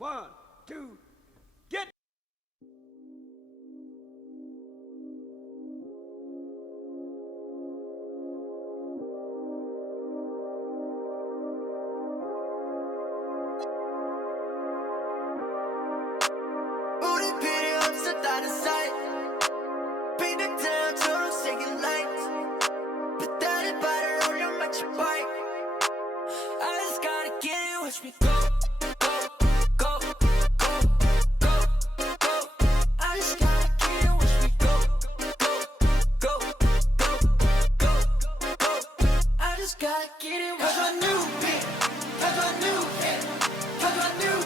1, 2, get. 우리 필요 없어 다른 사이 빈대태양 초록색의 lights 배달의 발을 올려 마치 bike I just gotta get it, watch me go go, go, go, go, go I just gotta get it, watch me go go, go, go, go, go I just gotta get it, cause I knew it, cause I knew it, cause I knew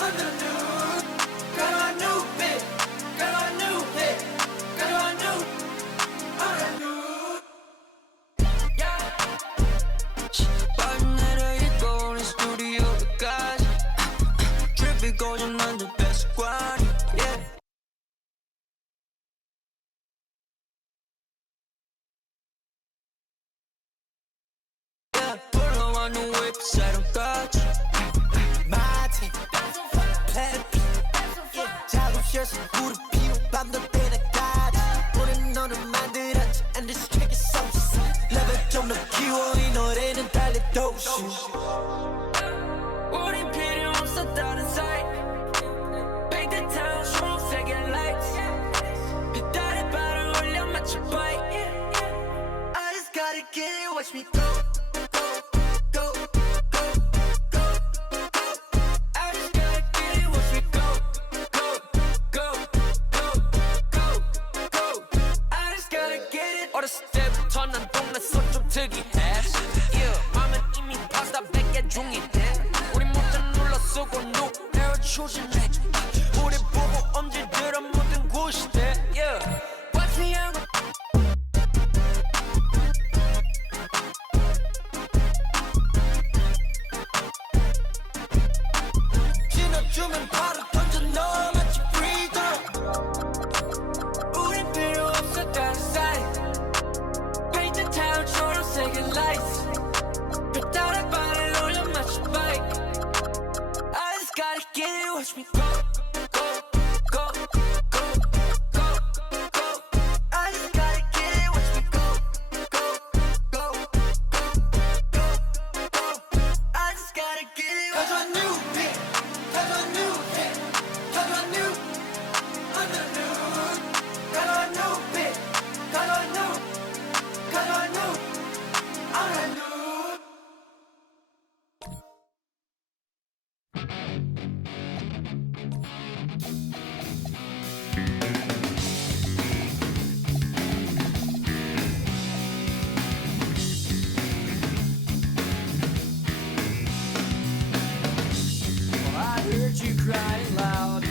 under the new Girl, I knew it, girl, I knew it, girl, I knew, I knew. Yeah. 밤내려 입고 오는 스튜디오까지 트립이 고장난 the best squad, yeah. Yeah, 불러왔는 웨이프 새로까지 마티, 플랜 작업실에서 우리 피우 밤도 때나까지 우린 너를 만들었지 and this track is so sick 레벨 좀 더 키워 이 노래는 달려도 쉬워 우린 필요 없어 다른 사이 Painted town 초록색의 lights 빛깔의 발을 올려 마치 bike I just gotta get it, watch me go go, go 어렸을 때부터 난 동네서 좀 특이해 yeah, 맘은 이미 파스타 100개 중인데 우리 모자 눌러 쓰고 누구를 추진해 우리 보고 엄지들어 묻은 구시대 yeah. Watch me out 신어주면 바로 던져 넣어 마치 freedom 우린 필요 없어 다른 사이 초록색의 lights 빛달의 발을 올려 마치 bike I just gotta get it, watch me go go, go, go, go, go I just gotta get it, watch me go go, go, go, go, go I just gotta get it, cause I knew it, cause I knew it, cause I knew under the new cause I knew it, cause I knew, cause I knew I knew. Well, I heard you crying loud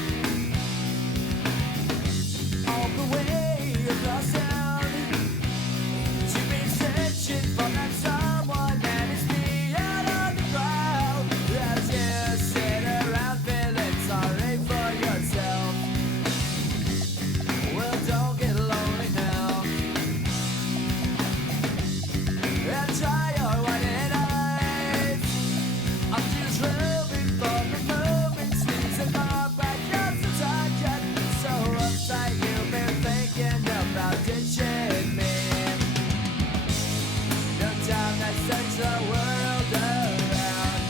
all the way across town. You've been searching for that someone that is beyond on the crowd. As you sit around feeling sorry for yourself. Well, don't get lonely now. And try your white eyes. I'm just hoping for the moment. Squeezing my back up to touch it. So uptight you've been thinking about ditching me. No time that turns the world around.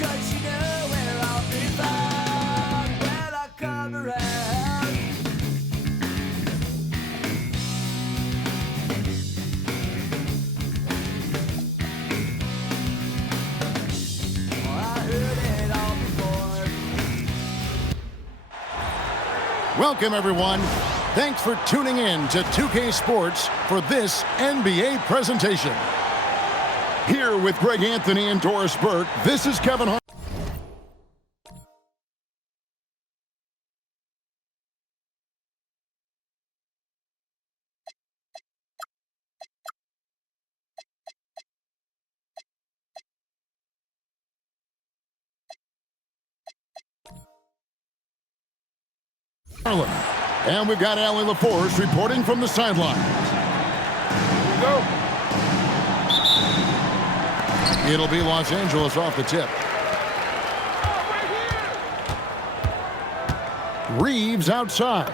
Cause you know where I'll be found when I come around. Well, I heard it all before. Welcome, everyone. Thanks for tuning in to 2K Sports for this NBA presentation. Here with Greg Anthony and Doris Burke, this is Kevin Hart. And we've got Allie LaForce reporting from the sideline. Go. It'll be Los Angeles off the tip. Reeves outside.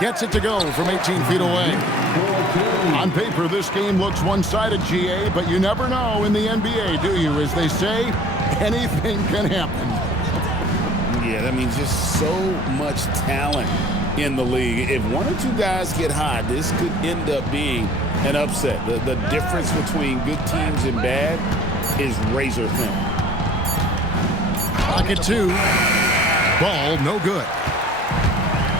Gets it to go from 18 feet away. On paper, this game looks one-sided, GA, but you never know in the NBA, do you? As they say, anything can happen. Yeah, that means just so much talent in the league. If one or two guys get hot, this could end up being an upset. The difference between good teams and bad is razor thin. Pocket 2. Ball no good.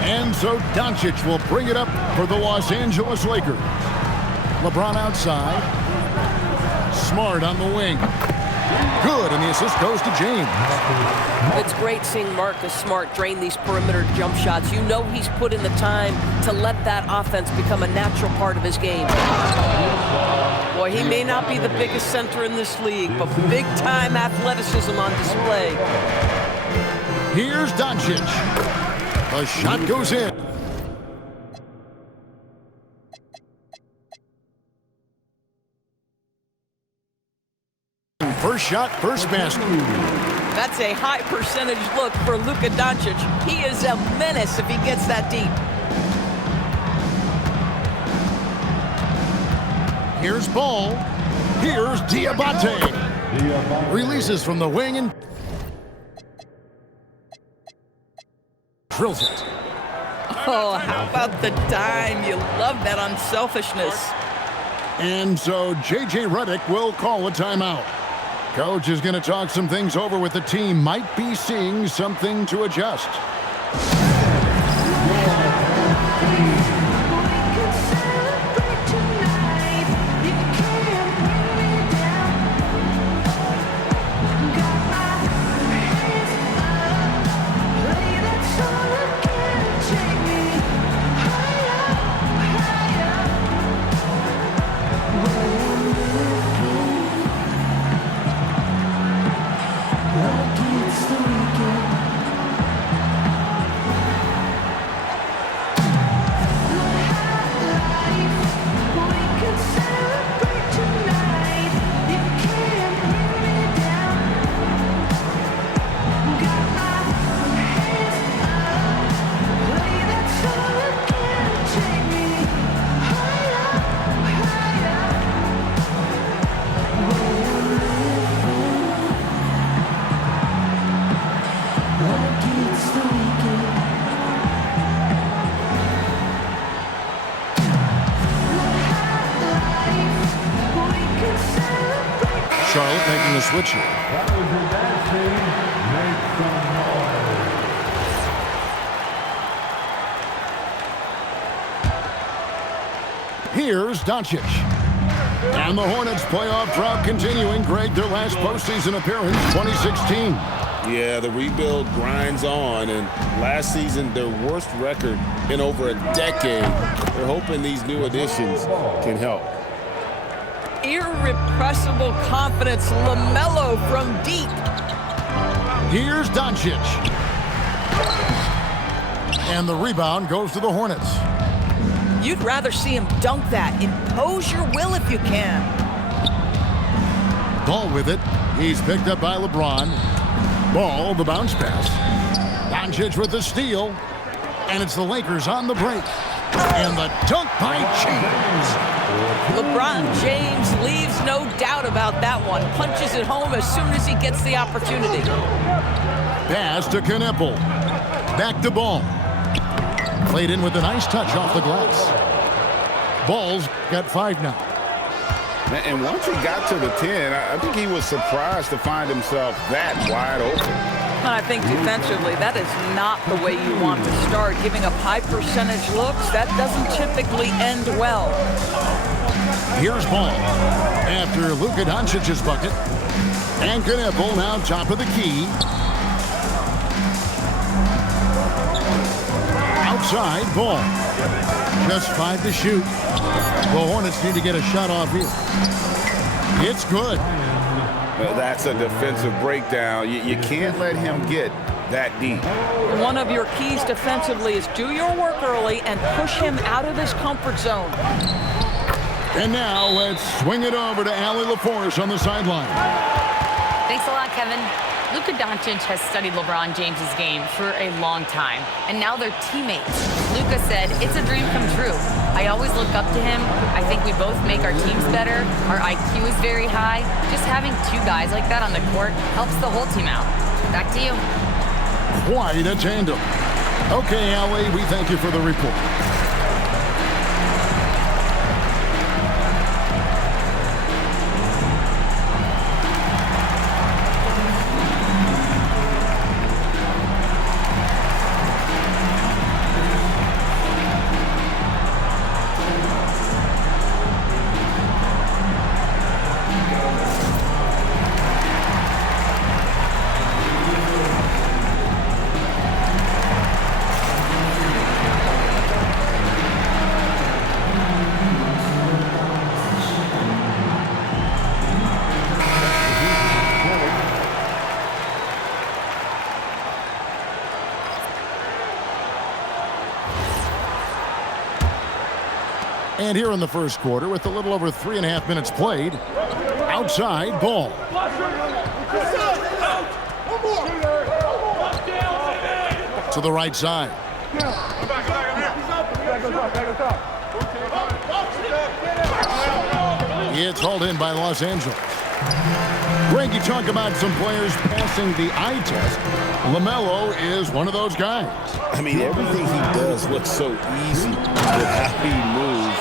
And so Doncic will bring it up for the Los Angeles Lakers. LeBron outside. Smart on the wing. Good, and the assist goes to James. It's great seeing Marcus Smart drain these perimeter jump shots. You know he's put in the time to let that offense become a natural part of his game. Boy, he may not be the biggest center in this league, but big-time athleticism on display. Here's Doncic. The shot goes in. First shot, first basket. That's a high percentage look for Luka Doncic. He is a menace if he gets that deep. Here's Ball. Here's Diabate. Releases from the wing and drills it. Oh, how about the dime? You love that unselfishness. And so J.J. Redick will call a timeout. Coach is going to talk some things over with the team. Might be seeing something to adjust. Charlotte making the switch here. Here's Doncic. And the Hornets playoff drought continuing. Greg, their last postseason appearance, 2016. Yeah, the rebuild grinds on, and last season, their worst record in over a decade. They're hoping these new additions can help. Irrepressible confidence, LaMelo from deep. Here's Doncic. And the rebound goes to the Hornets. You'd rather see him dunk that. Impose your will if you can. Ball with it. He's picked up by LeBron. Ball, the bounce pass. Doncic with the steal. And it's the Lakers on the break. And the dunk by James. LeBron James leaves no doubt about that one. Punches it home as soon as he gets the opportunity. Pass to Kneppel. Back to Ball. Played in with a nice touch off the glass. Ball's got 5 now. And once he got to the 10, I think he was surprised to find himself that wide open. I think defensively, that is not the way you want to start. Giving up high percentage looks, that doesn't typically end well. Here's Ball after Luka Doncic's bucket. And Kneppel now top of the key. Outside, Ball. Just 5 to shoot. The Hornets need to get a shot off here. It's good. That's a defensive breakdown. You can't let him get that deep. One of your keys defensively is do your work early and push him out of his comfort zone. And now let's swing it over to Allie LaForce on the sideline. Thanks a lot, Kevin. Luka Doncic has studied LeBron James's game for a long time, and now they're teammates. Luka said, "It's a dream come true. I always look up to him. I think we both make our teams better. Our IQ is very high. Just having two guys like that on the court helps the whole team out." Back to you. Quite a tandem. Okay, Allie, we thank you for the report. And here in the first quarter, with a little over 3.5 minutes played, outside ball. To the right side. It's hauled in by Los Angeles. Greg, you talk about some players passing the eye test. LaMelo is one of those guys. I mean, everything he does looks so easy with how he moves,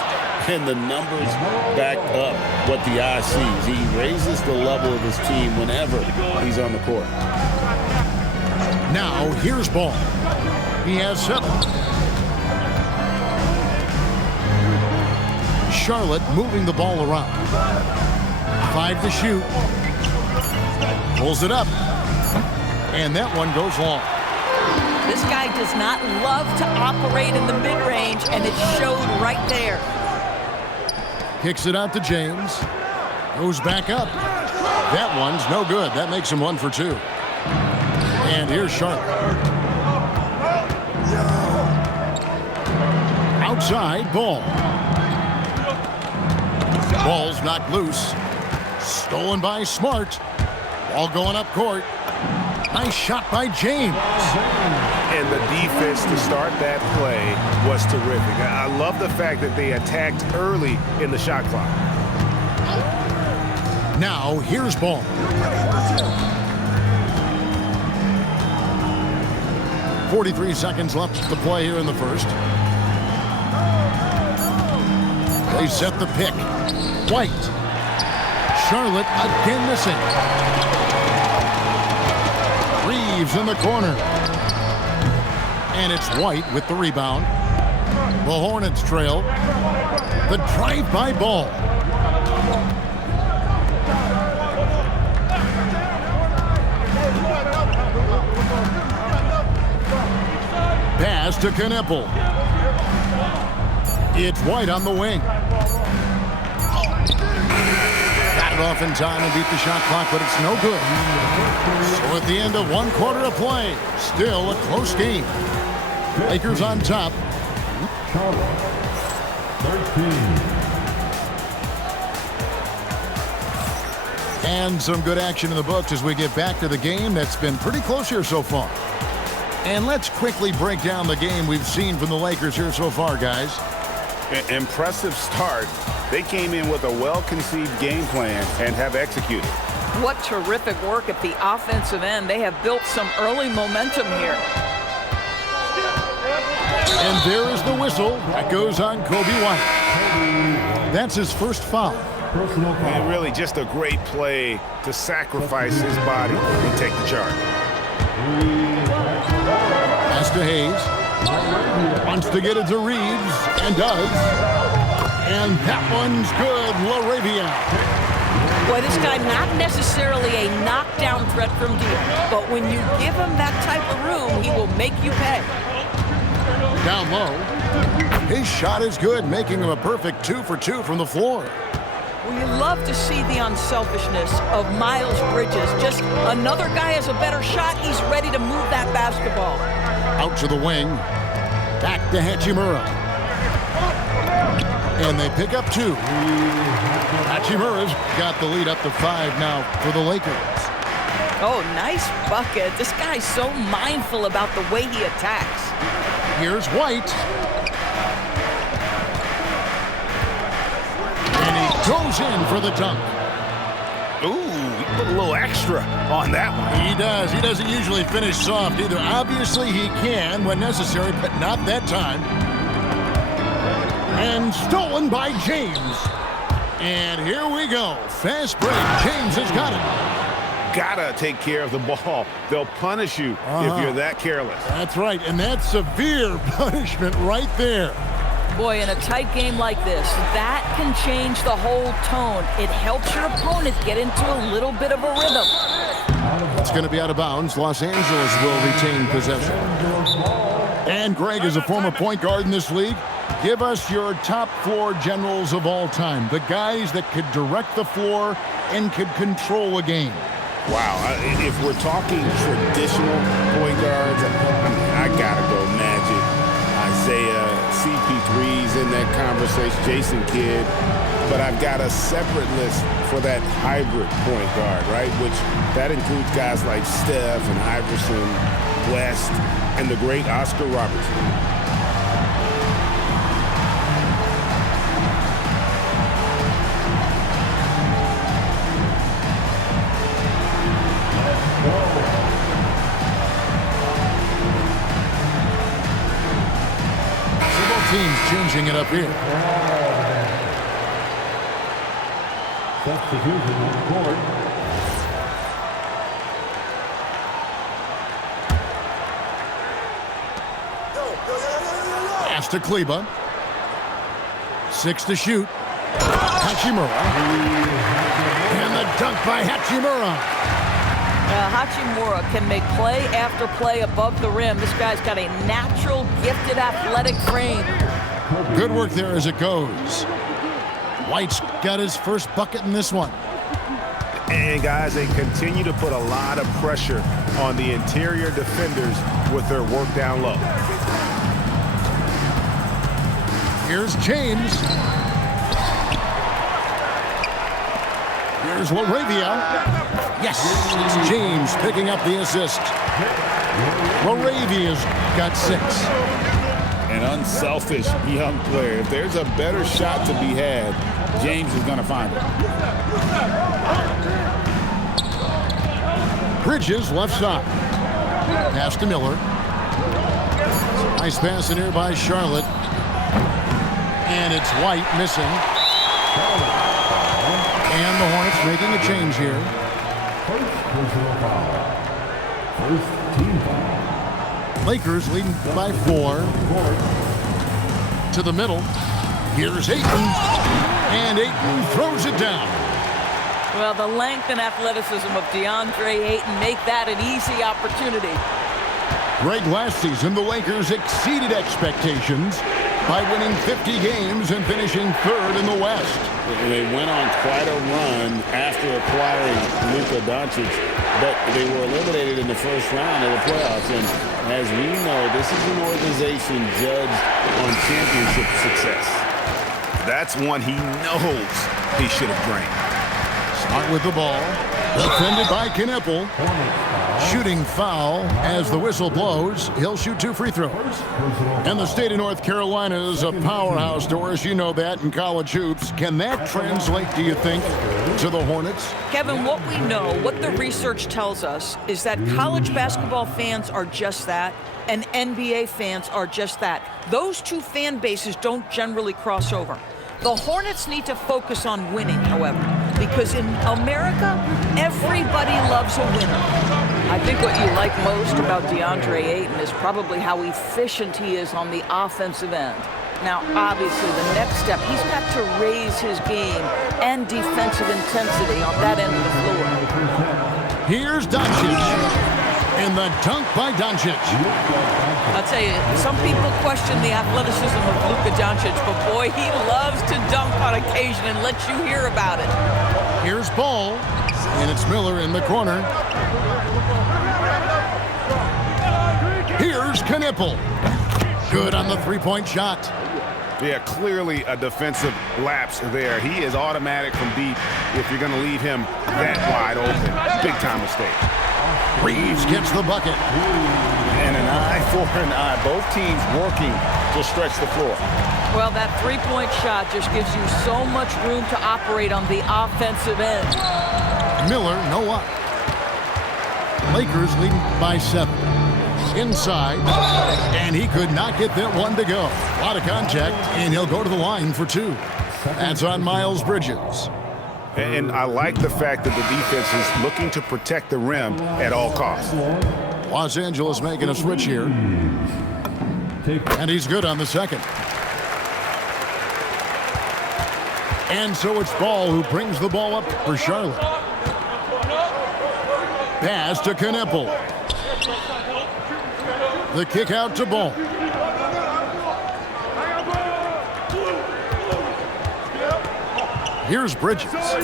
and the numbers back up what the eye sees. He raises the level of his team whenever he's on the court. Now, here's ball. He has 7. Charlotte moving the ball around. 5 to shoot. Pulls it up. And that one goes long. This guy does not love to operate in the mid-range, and it showed right there. Kicks it out to James. Goes back up. That one's no good. That makes him 1 for 2. And here's Charlotte. Outside ball. Ball's knocked loose. Stolen by Smart. Ball going up court. Nice shot by James. And the defense to start that play was terrific. I love the fact that they attacked early in the shot clock. Now, here's ball. .43 seconds left to play here in the first. They set the pick. White. Charlotte again missing. Reeves in the corner. And it's White with the rebound. The Hornets trail. The drive-by ball. Pass to Kneppel. It's White on the wing. Got it off in time and beat the shot clock, but it's no good. So at the end of 1 quarter of play, still a close game. Lakers on top. 13. And some good action in the books as we get back to the game that's been pretty close here so far. And let's quickly break down the game we've seen from the Lakers here so far, guys. Impressive start. They came in with a well-conceived game plan and have executed. What terrific work at the offensive end. They have built some early momentum here. And there is the whistle that goes on Kobe White. That's his first foul. And really just a great play to sacrifice his body and take the charge. Pass to Hayes. Wants to get it to Reeves, and does. And that one's good, LaRavia. Boy, this guy not necessarily a knockdown threat from deep, but when you give him that type of room, he will make you pay. Down low. His shot is good, making him a perfect 2 for 2 from the floor. Well, you love to see the unselfishness of Miles Bridges. Just another guy has a better shot. He's ready to move that basketball. Out to the wing. Back to Hachimura. And they pick up 2. Hachimura's got the lead up to 5 now for the Lakers. Oh, nice bucket. This guy's so mindful about the way he attacks. Here's White. And he goes in for the dunk. Ooh, he put a little extra on that one. He does. He doesn't usually finish soft either. Obviously, he can when necessary, but not that time. And stolen by James. And here we go. Fast break. James has got it. Gotta take care of the ball. They'll punish you if you're that careless. That's right, and that's severe punishment right there. Boy, in a tight game like this, that can change the whole tone. It helps your opponent get into a little bit of a rhythm. It's going to be out of bounds. Los Angeles will retain possession. And Greg is a former point guard in this league. Give us your top floor generals of all time. The guys that could direct the floor and could control a game. Wow, if we're talking traditional point guards, I gotta go Magic, Isaiah, CP3's in that conversation, Jason Kidd. But I've got a separate list for that hybrid point guard, right? Which that includes guys like Steph and Iverson, West, and the great Oscar Robertson. Teams changing it up here. Substitution on court. Pass to Kleba. 6 to shoot. Hachimura. And the dunk by Hachimura. Hachimura can make play after play above the rim. This guy's got a natural, gifted, athletic frame. Good work there as it goes. White's got his first bucket in this one. And guys, they continue to put a lot of pressure on the interior defenders with their work down low. Here's James. Here's LaRavia. Yes, it's James picking up the assist. LaRavia's got 6. An unselfish young player. If there's a better shot to be had, James is going to find it. Bridges left side. Pass to Miller. Nice pass in here by Charlotte. And it's White missing. And the Hornets making a change here. First personal foul. First team foul. Lakers leading by 4. To the middle. Here's Ayton. And Ayton throws it down. Well, the length and athleticism of DeAndre Ayton make that an easy opportunity. Greg, last season, the Lakers exceeded expectations by winning 50 games and finishing 3rd in the West. They went on quite a run after acquiring Luka Doncic, but they were eliminated in the first round of the playoffs. And as we know, this is an organization judged on championship success. That's one he knows he should have drained. Smart with the ball. Defended by Knipple. Shooting foul as the whistle blows. He'll shoot 2 free throws. And the state of North Carolina is a powerhouse, Doris. You know that in college hoops. Can that translate, do you think, to the Hornets? Kevin, what we know, what the research tells us, is that college basketball fans are just that, and NBA fans are just that. Those two fan bases don't generally cross over. The Hornets need to focus on winning, however, because in America, everybody loves a winner. I think what you like most about DeAndre Ayton is probably how efficient he is on the offensive end. Now, obviously, the next step, he's got to raise his game and defensive intensity on that end of the floor. Here's Doncic. And the dunk by Doncic. I'll tell you, some people question the athleticism of Luka Doncic, but boy, he loves to dunk on occasion and let you hear about it. Here's Ball, and it's Miller in the corner. Here's Knipple. Good on the three-point shot. Yeah, clearly a defensive lapse there. He is automatic from deep if you're going to leave him that wide open. Big-time mistake. Reeves gets the bucket. And an eye for an eye. Both teams working to stretch the floor. Well, that three-point shot just gives you so much room to operate on the offensive end. Miller, no up. Lakers leading by 7. Inside, and he could not get that one to go. A lot of contact, and he'll go to the line for 2. That's on Miles Bridges. And I like the fact that the defense is looking to protect the rim at all costs. Los Angeles making a switch here. And he's good on the second. And so it's Ball who brings the ball up for Charlotte. Pass to Kneppel. The kick out to Ball. Here's Bridges. Right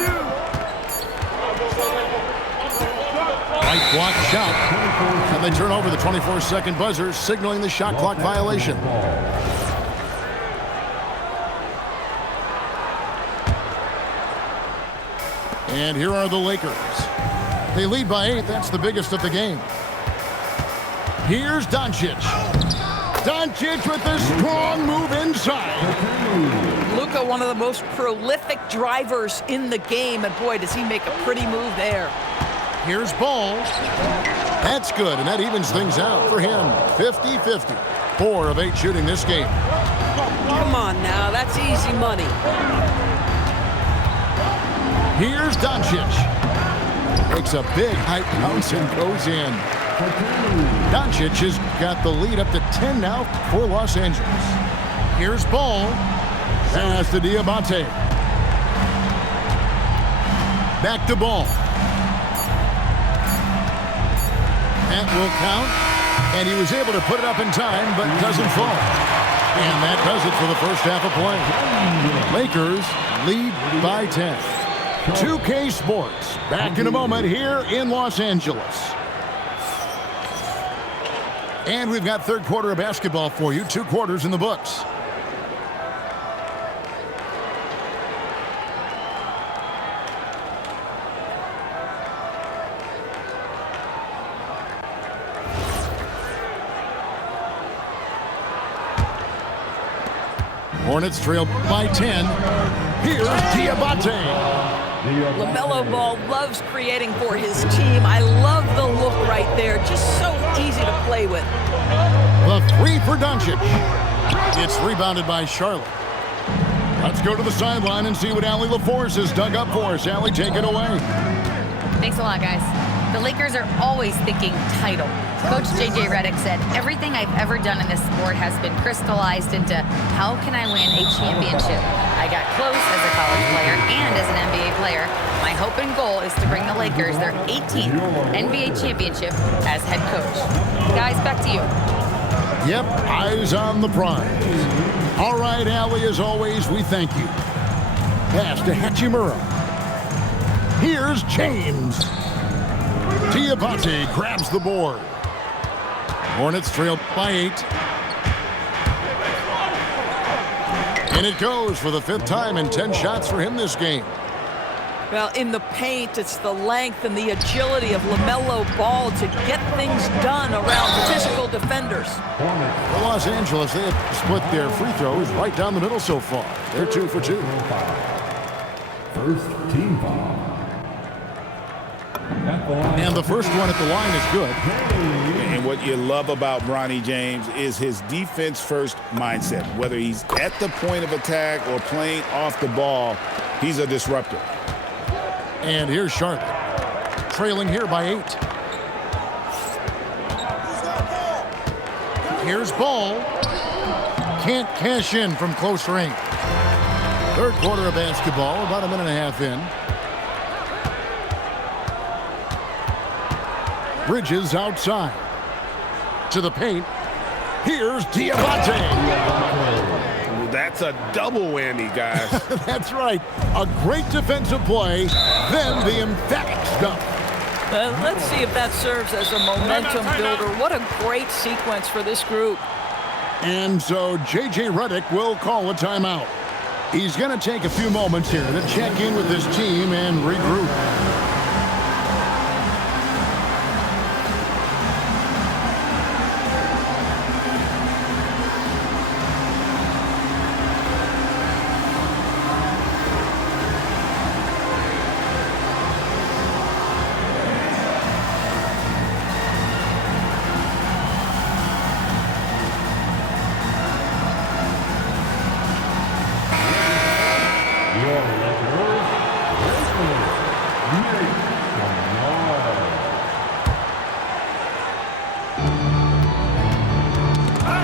block shot. And they turn over the 24-second buzzer, signaling the shot clock violation. And here are the Lakers. They lead by 8. That's the biggest of the game. Here's Doncic. Doncic with a strong move inside. Luka, one of the most prolific drivers in the game, and boy, does he make a pretty move there. Here's Ball. That's good, and that evens things out for him. 50-50. 4 of 8 shooting this game. Come on now, that's easy money. Here's Doncic. Makes a big high bounce and goes in. Doncic has got the lead up to 10 now for Los Angeles. Here's Ball. Pass to Diabate. Back to Ball. That will count. And he was able to put it up in time, but doesn't fall. And that does it for the first half of play. Lakers lead by 10. 2K Sports, back in a moment here in Los Angeles. And we've got third quarter of basketball for you, 2 quarters in the books. Hornets trail by 10. Here's Diabate. LaMelo Ball loves creating for his team. I love the look right there. Just so easy to play with. The 3 for Doncic. It's rebounded by Charlotte. Let's go to the sideline and see what Allie LaForce has dug up for us. Allie, take it away. Thanks a lot, guys. The Lakers are always thinking title. Coach J.J. Redick said, everything I've ever done in this sport has been crystallized into how can I win a championship? I got close as a college player and as an NBA player. My hope and goal is to bring the Lakers their 18th NBA championship as head coach. Guys, back to you. Yep, eyes on the prize. All right, Allie, as always, we thank you. Pass to Hachimura. Here's James. Diabate grabs the board. Hornets trail by 8. And it goes for the 5th time and 10 shots for him this game. Well, in the paint, it's the length and the agility of LaMelo Ball to get things done around physical defenders. For Los Angeles, they have split their free throws right down the middle so far. They're 2 for 2. First team foul. And the first one at the line is good. And what you love about Bronny James is his defense-first mindset. Whether he's at the point of attack or playing off the ball, he's a disruptor. And here's Charlotte, trailing here by 8. Here's Ball. Can't cash in from close range. Third quarter of basketball, about a minute and a half in. Bridges outside. To the paint. Here's Diabate. That's a double whammy, guys. That's right. A great defensive play, then the emphatic stuff. Let's see if that serves as a momentum builder. What a great sequence for this group. And so J.J. Redick will call a timeout. He's going to take a few moments here to check in with his team and regroup.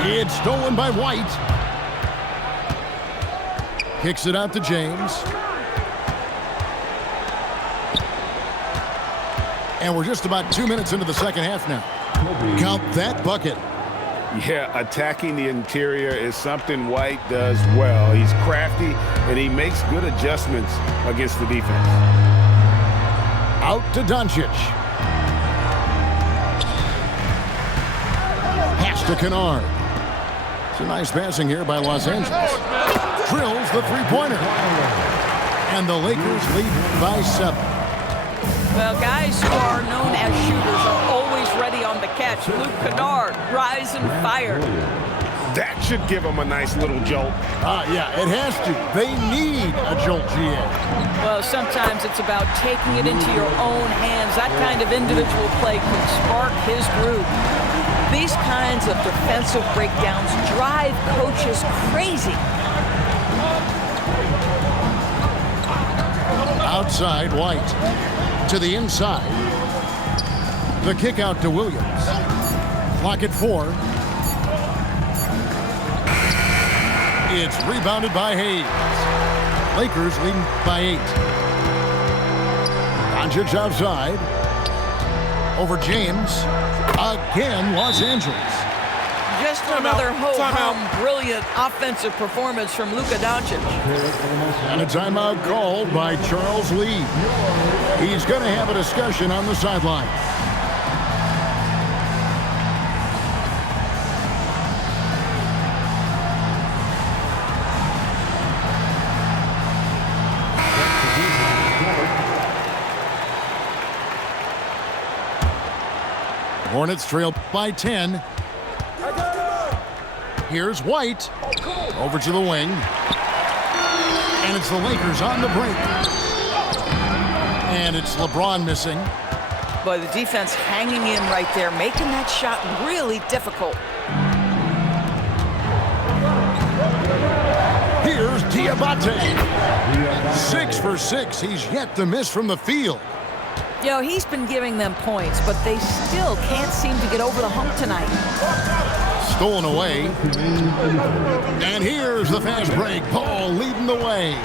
It's stolen by White. Kicks it out to James. And we're just about 2 minutes into the second half now. Count that bucket. Yeah, attacking the interior is something White does well. He's crafty, and he makes good adjustments against the defense. Out to Doncic. Pass to Kennard. It's a nice passing here by Los Angeles. Drills the three-pointer. And the Lakers lead by 7. Well, guys who are known as shooters are always ready on the catch. Luke Kennard, rise and fire. That should give them a nice little jolt. Yeah, it has to. They need a jolt, GA. Well, sometimes it's about taking it into your own hands. That kind of individual play can spark his groove. These kinds of defensive breakdowns drive coaches crazy. Outside, White. To the inside. The kick out to Williams. Clock at 4. It's rebounded by Hayes. Lakers leading by 8. Doncic outside. Over James. Again, Los Angeles. Just another ho-hum, brilliant offensive performance from Luka Doncic. And a timeout called by Charles Lee. He's going to have a discussion on the sideline. Hornets trail by 10. Here's White. Over to the wing. And it's the Lakers on the break. And it's LeBron missing. Boy, the defense hanging in right there, making that shot really difficult. Here's Diabate. 6 for 6. He's yet to miss from the field. You know, he's been giving them points, but they still can't seem to get over the hump tonight. Stolen away. And here's the fast break. Paul leading the way.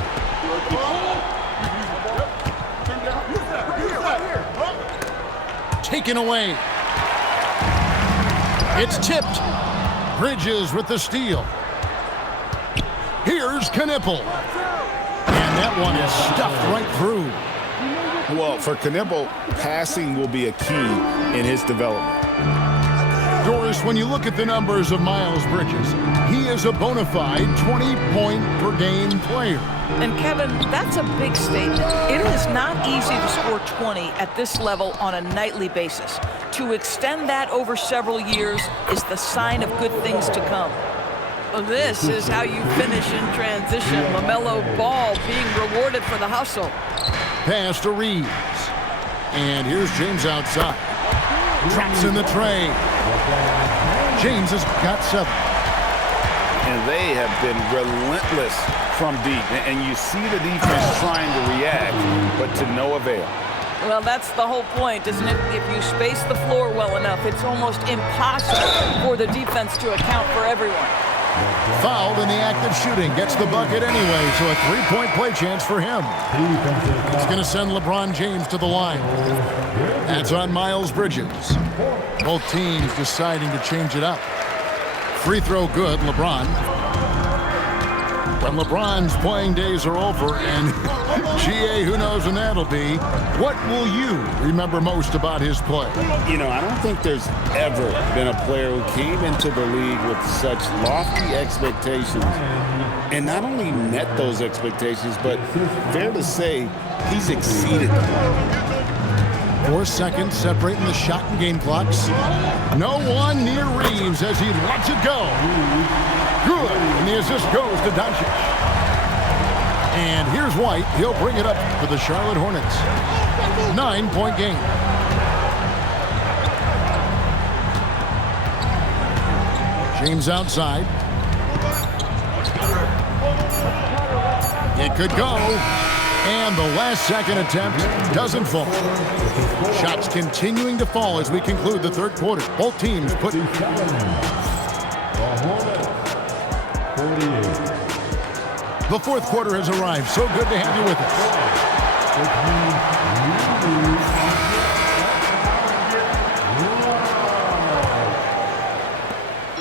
Taken away. It's tipped. Bridges with the steal. Here's Knipple. And that one is stuffed right through. Well, for Knipple, passing will be a key in his development. Doris, when you look at the numbers of Miles Bridges, he is a bona fide 20-point-per-game player. And Kevin, that's a big statement. It is not easy to score 20 at this level on a nightly basis. To extend that over several years is the sign of good things to come. This is how you finish in transition. LaMelo Ball being rewarded for the hustle. Pass to Reeves. And here's James outside. Drops in the tray. James has got 7. And they have been relentless from deep. And you see the defense trying to react, but to no avail. Well, that's the whole point, isn't it? If you space the floor well enough, it's almost impossible for the defense to account for everyone. Fouled in the act of shooting. Gets the bucket anyway, so a 3-point play chance for him. It's going to send LeBron James to the line. That's on Miles Bridges. Both teams deciding to change it up. Free throw good, LeBron. When LeBron's playing days are over, and GA, who knows when that'll be, what will you remember most about his play? You know, I don't think there's ever been a player who came into the league with such lofty expectations and not only met those expectations, but fair to say, he's exceeded them. 4 seconds separating the shot and game clocks. No one near Reeves as he lets it go. Good, and the assist goes to Doncic. And here's White. He'll bring it up for the Charlotte Hornets. 9-point game. James outside. It could go. And the last second attempt doesn't fall. Shots continuing to fall as we conclude the third quarter. Both teams put... Hornets, 48. The fourth quarter has arrived. So good to have you with us.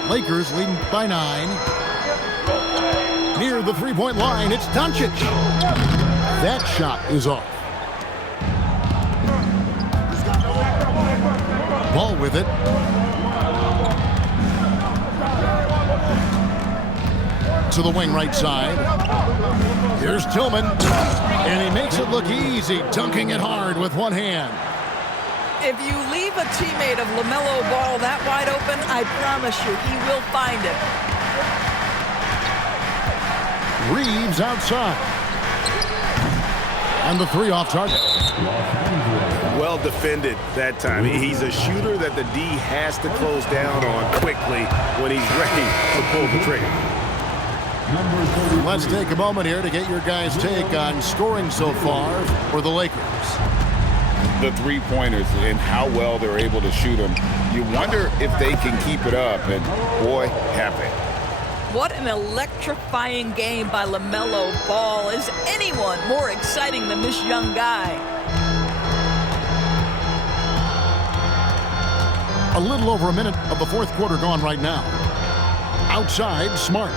Lakers leading by 9. Near the three-point line, it's Doncic. That shot is off. Ball with it. To the wing right side. Here's Tillman. And he makes it look easy, dunking it hard with one hand. If you leave a teammate of LaMelo Ball that wide open, I promise you, he will find it. Reeves outside. And the three off target. Well defended that time. He's a shooter that the D has to close down on quickly when he's ready to pull the trigger. Let's take a moment here to get your guys' take on scoring so far for the Lakers. The three-pointers and how well they're able to shoot them. You wonder if they can keep it up, and boy, have they. What an electrifying game by LaMelo Ball. Is anyone more exciting than this young guy? A little over a minute of the fourth quarter gone right now. Outside, Smart.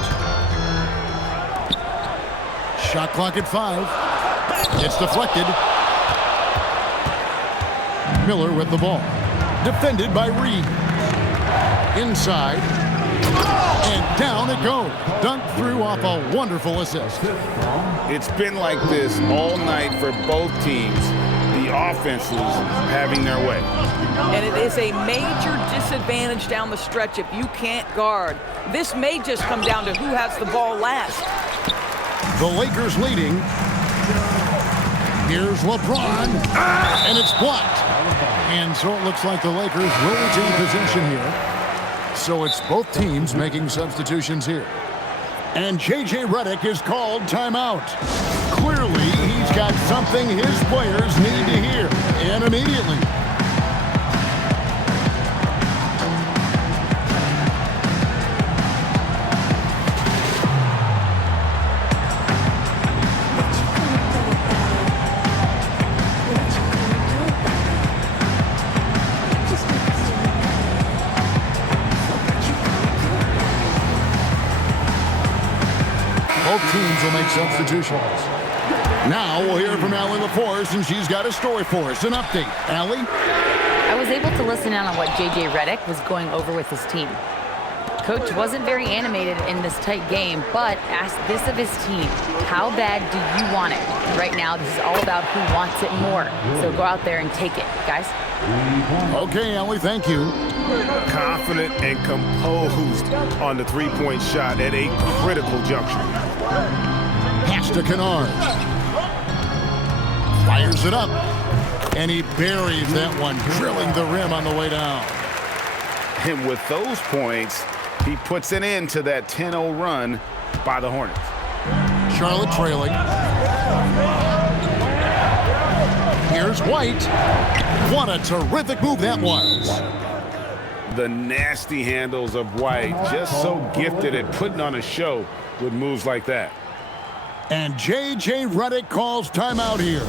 Shot clock at 5. It's deflected. Miller with the ball. Defended by Reed. Inside. And down it goes. Dunked through off a wonderful assist. It's been like this all night for both teams. The offenses having their way. And it is a major disadvantage down the stretch if you can't guard. This may just come down to who has the ball last. The Lakers leading. Here's LeBron. And it's blocked. And so it looks like the Lakers will retain possession here. So it's both teams making substitutions here. And J.J. Redick is called timeout. Clearly, he's got something his players need to hear. And immediately. Both teams will make substitutions. Now we'll hear from Allie LaForce, and she's got a story for us. An update. Allie? I was able to listen in on what J.J. Redick was going over with his team. Coach wasn't very animated in this tight game, but asked this of his team: how bad do you want it? Right now, this is all about who wants it more. So go out there and take it, guys. Okay, Allie, thank you. Confident and composed on the three-point shot at a critical juncture. Pass to Kennard. Fires it up. And he buries that one, drilling the rim on the way down. And with those points, he puts an end to that 10-0 run by the Hornets. Charlotte trailing. Here's White. What a terrific move that was. The nasty handles of White, just so gifted at putting on a show with moves like that. And J.J. Redick calls timeout here.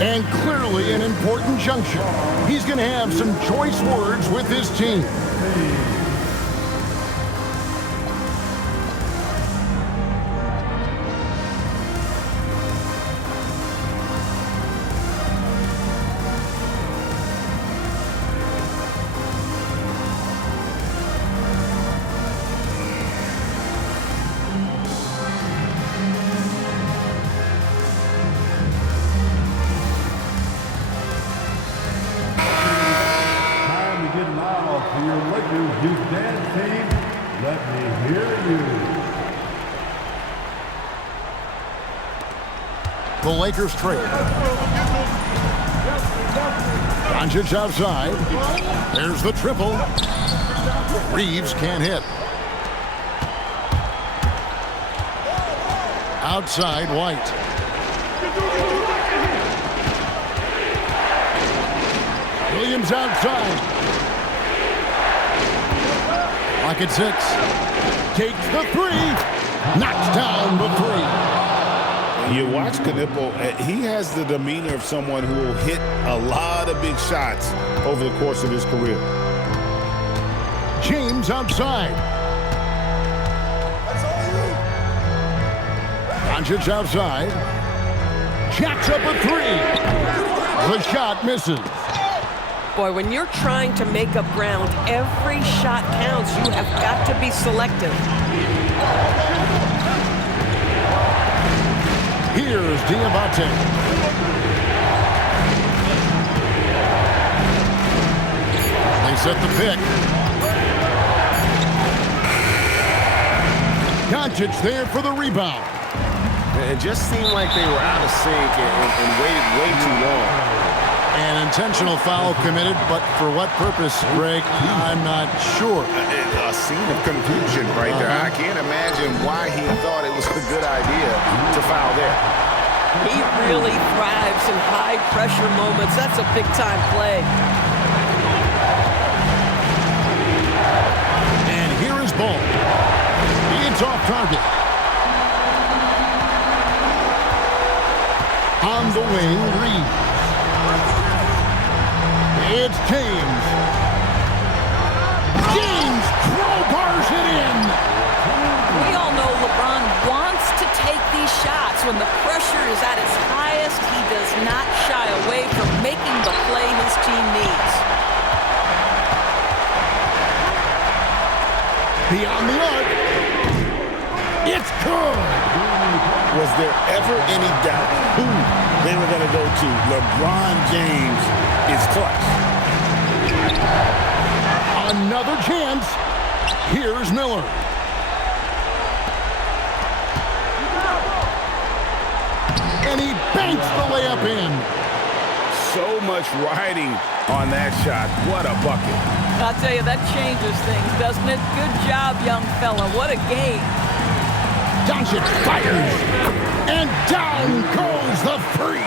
And clearly an important junction. He's going to have some choice words with his team. The Lakers trail. Doncic outside. There's the triple. Reeves can't hit. Outside, White. Williams outside. Clock at 6. Takes the 3. Knocks down the 3. You watch Knipple, he has the demeanor of someone who will hit a lot of big shots over the course of his career. James outside. Doncic outside. Jacks up a 3. The shot misses. Boy, when you're trying to make up ground, every shot counts. You have got to be selective. Here's Diabate. They set the pick. Doncic there for the rebound. It just seemed like they were out of sync and waited way too long. An intentional foul committed, but for what purpose, Greg, I'm not sure. A scene of confusion right there. I can't imagine why he thought it was a good idea to foul there. He really thrives in high-pressure moments. That's a big-time play. And here is Ball. It's off target. On the wing, Reed. It's James. James crowbars it in. We all know LeBron wants to take these shots. When the pressure is at its highest, he does not shy away from making the play his team needs. Beyond the arc. It's good. Was there ever any doubt who they were going to go to? LeBron James is clutch. Another chance. Here's Miller. And he banks the layup in. So much riding on that shot. What a bucket. I'll tell you, that changes things, doesn't it? Good job, young fella. What a game. Doncic fires. And down goes the free.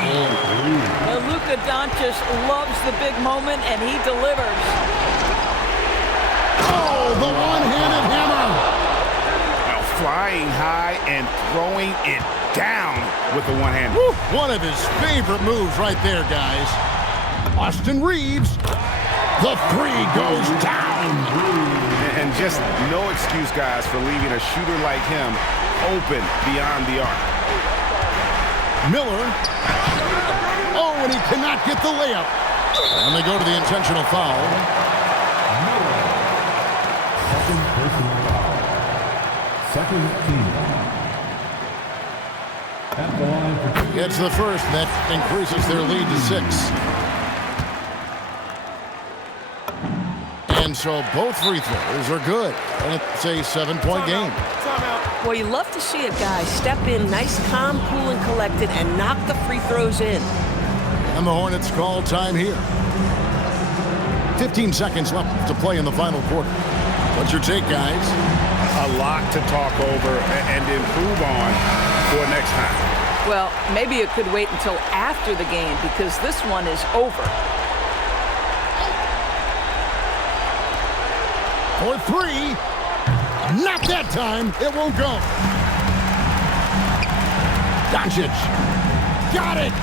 Well, Luka Doncic loves the big moment, and he delivers. Oh, the one-handed hammer. Now flying high and throwing it down with the one hand. One of his favorite moves right there, guys. Austin Reeves. The 3 goes down. And just no excuse, guys, for leaving a shooter like him open beyond the arc. Miller. Oh, and he cannot get the layup. And they go to the intentional foul. Second personal foul. Second team. At the line for Gets the first. That increases their lead to 6. And so both free throws are good. And it's a 7-point game. Well, you love to see a guy step in nice, calm, cool, and collected and knock the free throws in. And the Hornets call time here. 15 seconds left to play in the final quarter. What's your take, guys? A lot to talk over and improve on for next time. Well, maybe it could wait until after the game because this one is over. For 3. Not that time. It won't go. Doncic. Got it.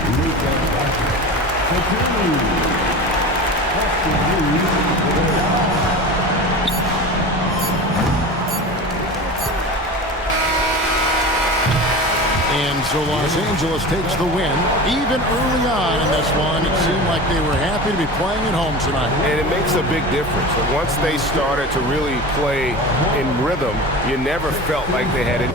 And so Los Angeles takes the win. Even early on in this one, it seemed like they were happy to be playing at home tonight. And it makes a big difference. Once they started to really play in rhythm, you never felt like they had it.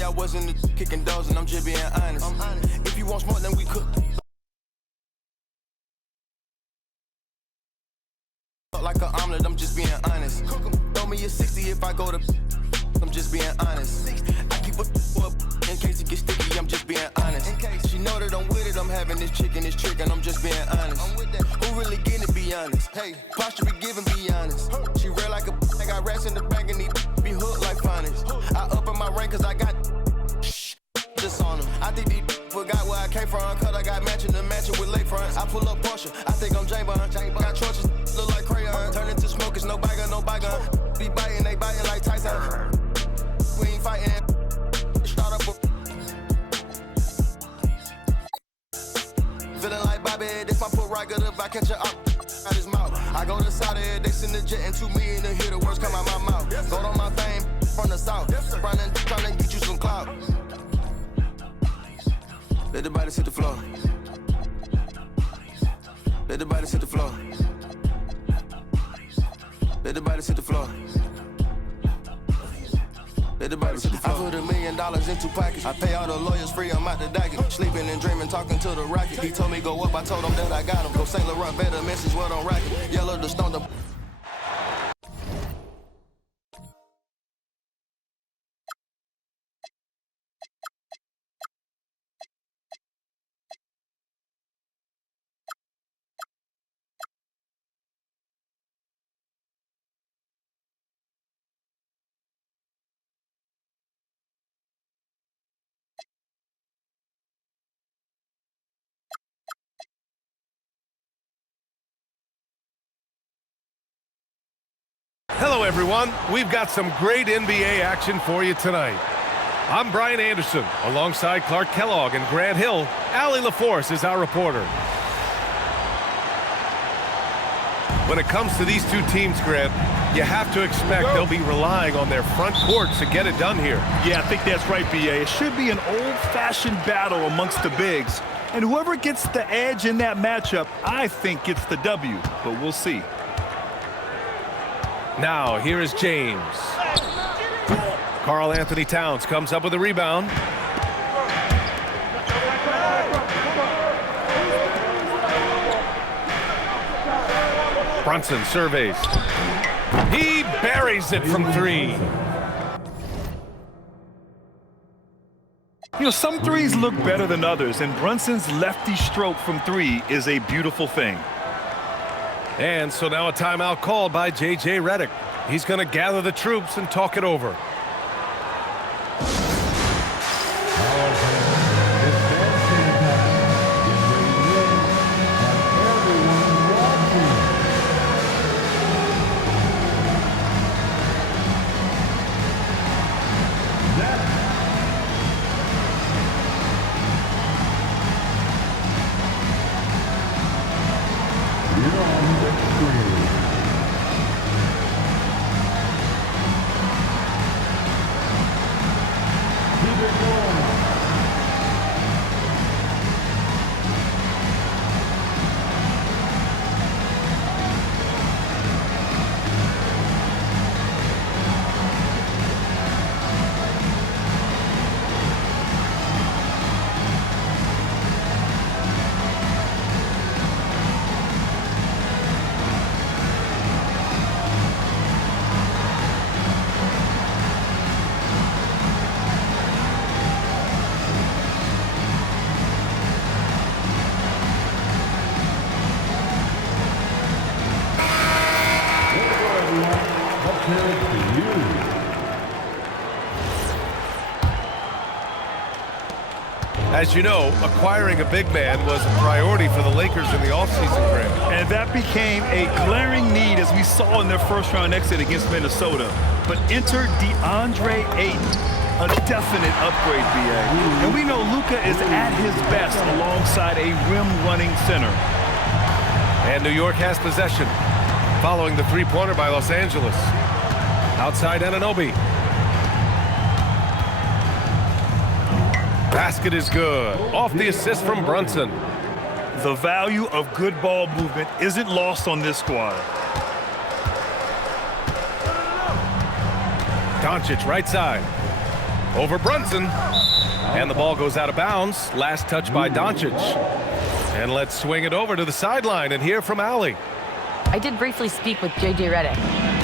me, I wasn't kicking doors, and I'm just being honest. If you want smoke, then we cook. Like an omelet, I'm just being honest. Throw me a 60 if I go to. I'm just being honest. I keep a up in case it gets sticky. I'm just being honest. She know that I'm with it. I'm having this chick and this trick, and I'm just being honest. Who really getting it? Be honest. Hey, posture be giving. Be honest. She real like a. I got rats in the bag and need be hooked like finest. I up in my rank 'cause I got just on them. I think these forgot where I came from, 'cause I got matching the matching with lake fronts. I pull up Porsche. I think I'm J-Bun. Got torches look like crayon. Turn into smokers, no bygone, no bygone. Be biting, they biting like Tyson. We ain't fighting. Start up. Feeling like Bobby, this my put right good if I catch her up out his mouth. I go to Saudi, they send the jet and 2 million to hear the words come out my mouth. Go on my fame from the south. Running, trying to get you some clout. Let the body hit the floor. Let the body hit the floor. Let the body hit the floor. Let the body hit the floor. I put $1 million in 2 pockets. I pay all the lawyers free, I'm out the docket. Sleeping and dreaming, talking to the rocket. He told me go up, I told him that I got him. Go St. Laurent, better message, what I'm rocking. Yellow the stone, the Hello, everyone. We've got some great NBA action for you tonight. I'm Brian Anderson, alongside Clark Kellogg and Grant Hill. Allie LaForce is our reporter. When it comes to these two teams, Grant, you have to expect they'll be relying on their front court to get it done here. Yeah, I think that's right, B.A. It should be an old-fashioned battle amongst the bigs. And whoever gets the edge in that matchup, I think gets the W. But we'll see. Now, here is James. Karl Anthony Towns comes up with a rebound. Brunson surveys. He buries it from 3. You know, some threes look better than others, and Brunson's lefty stroke from 3 is a beautiful thing. And so now a timeout called by J.J. Redick. He's going to gather the troops and talk it over. As you know, acquiring a big man was a priority for the Lakers in the offseason, Grant. And that became a glaring need, as we saw in their first-round exit against Minnesota. But enter DeAndre Ayton, a definite upgrade, B.A. And we know Luka is at his best alongside a rim-running center. And New York has possession, following the three-pointer by Los Angeles. Outside Anunoby. Basket is good. Off the assist from Brunson. The value of good ball movement isn't lost on this squad. Doncic right side. Over Brunson. And the ball goes out of bounds. Last touch by Doncic. And let's swing it over to the sideline and hear from Allie. I did briefly speak with J.J. Redick.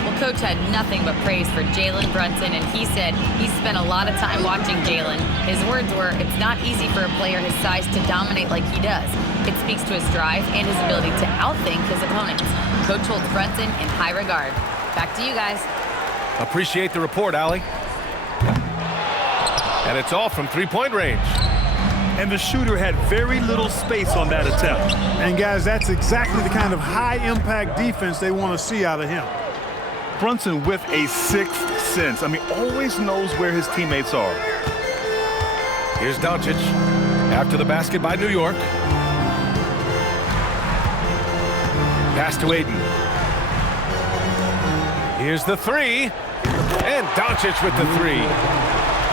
Well, Coach had nothing but praise for Jalen Brunson, and he said he spent a lot of time watching Jalen. His words were, it's not easy for a player his size to dominate like he does. It speaks to his drive and his ability to outthink his opponents. Coach holds Brunson in high regard. Back to you guys. Appreciate the report, Allie. And it's off from three-point range. And the shooter had very little space on that attempt. And guys, that's exactly the kind of high-impact defense they want to see out of him. Brunson with a sixth sense. I mean, always knows where his teammates are. Here's Doncic after the basket by New York. Pass to Aiden. Here's the three. And Doncic with the three.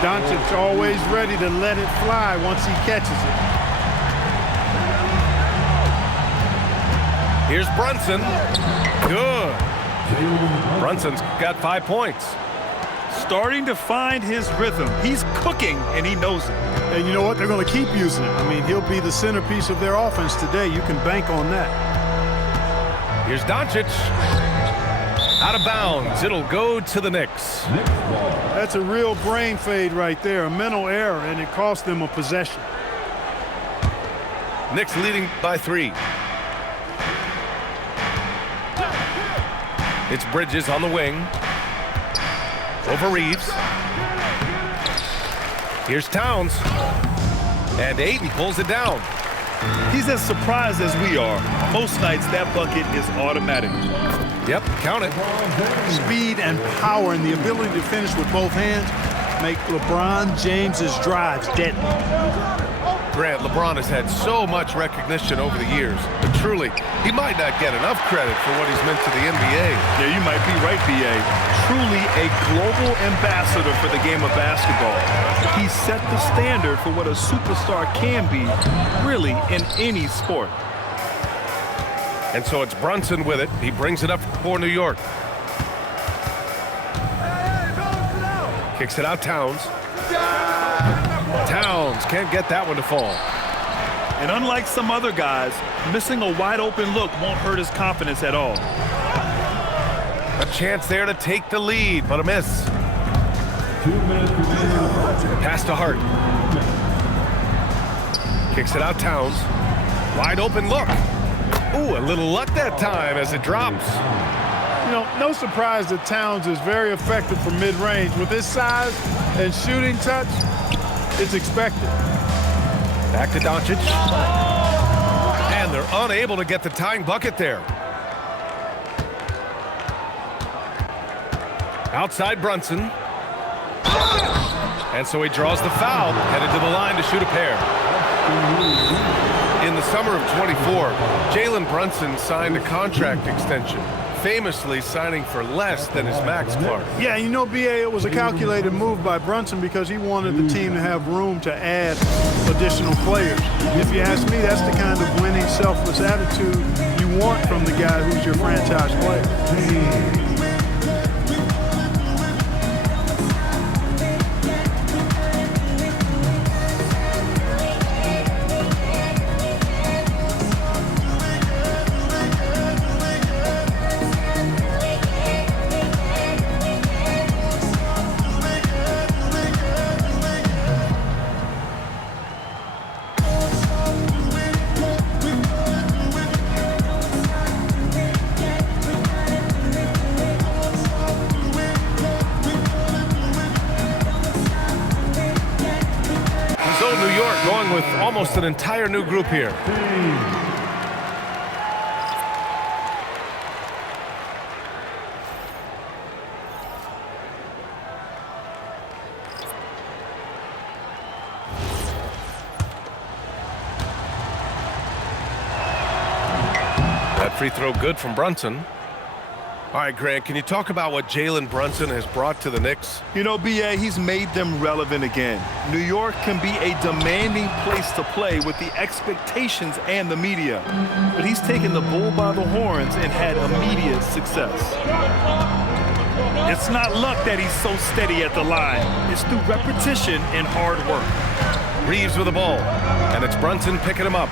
Doncic always ready to let it fly once he catches it. Here's Brunson. Good. Brunson's got 5 points. Starting to find his rhythm. He's cooking, and he knows it. And you know what? They're going to keep using it. I mean, he'll be the centerpiece of their offense today. You can bank on that. Here's Doncic. Out of bounds. It'll go to the Knicks. That's a real brain fade right there, a mental error, and it cost them a possession. Knicks leading by 3. It's Bridges on the wing. Over Reeves. Here's Towns. And Aiden pulls it down. He's as surprised as we are. Most nights, that bucket is automatic. Yep, count it. Speed and power and the ability to finish with both hands make LeBron James's drives deadly. Grant, LeBron has had so much recognition over the years, but truly, he might not get enough credit for what he's meant to the NBA. Yeah, you might be right, B.A. Truly a global ambassador for the game of basketball. He set the standard for what a superstar can be, really, in any sport. And so it's Brunson with it. He brings it up for New York. Kicks it out, Towns. Towns can't get that one to fall. And unlike some other guys, missing a wide-open look won't hurt his confidence at all. A chance there to take the lead, but a miss. 2 minutes remaining. Pass to Hart. Kicks it out, Towns. Wide open look. Ooh, a little luck that time as it drops. You know, no surprise that Towns is very effective from mid-range. With his size and shooting touch, it's expected. Back to Doncic. And they're unable to get the tying bucket there. Outside Brunson. And so he draws the foul, headed to the line to shoot a pair. In the summer of 24, Jalen Brunson signed a contract extension, famously signing for less than his max, Clark. Yeah, you know, B.A., it was a calculated move by Brunson because he wanted the team to have room to add additional players. If you ask me, that's the kind of winning, selfless attitude you want from the guy who's your franchise player. With almost an entire new group here. That free throw good from Brunson. All right, Grant, can you talk about what Jalen Brunson has brought to the Knicks? You know, B.A., he's made them relevant again. New York can be a demanding place to play with the expectations and the media. But he's taken the bull by the horns and had immediate success. It's not luck that he's so steady at the line. It's through repetition and hard work. Reeves with the ball, and it's Brunson picking him up.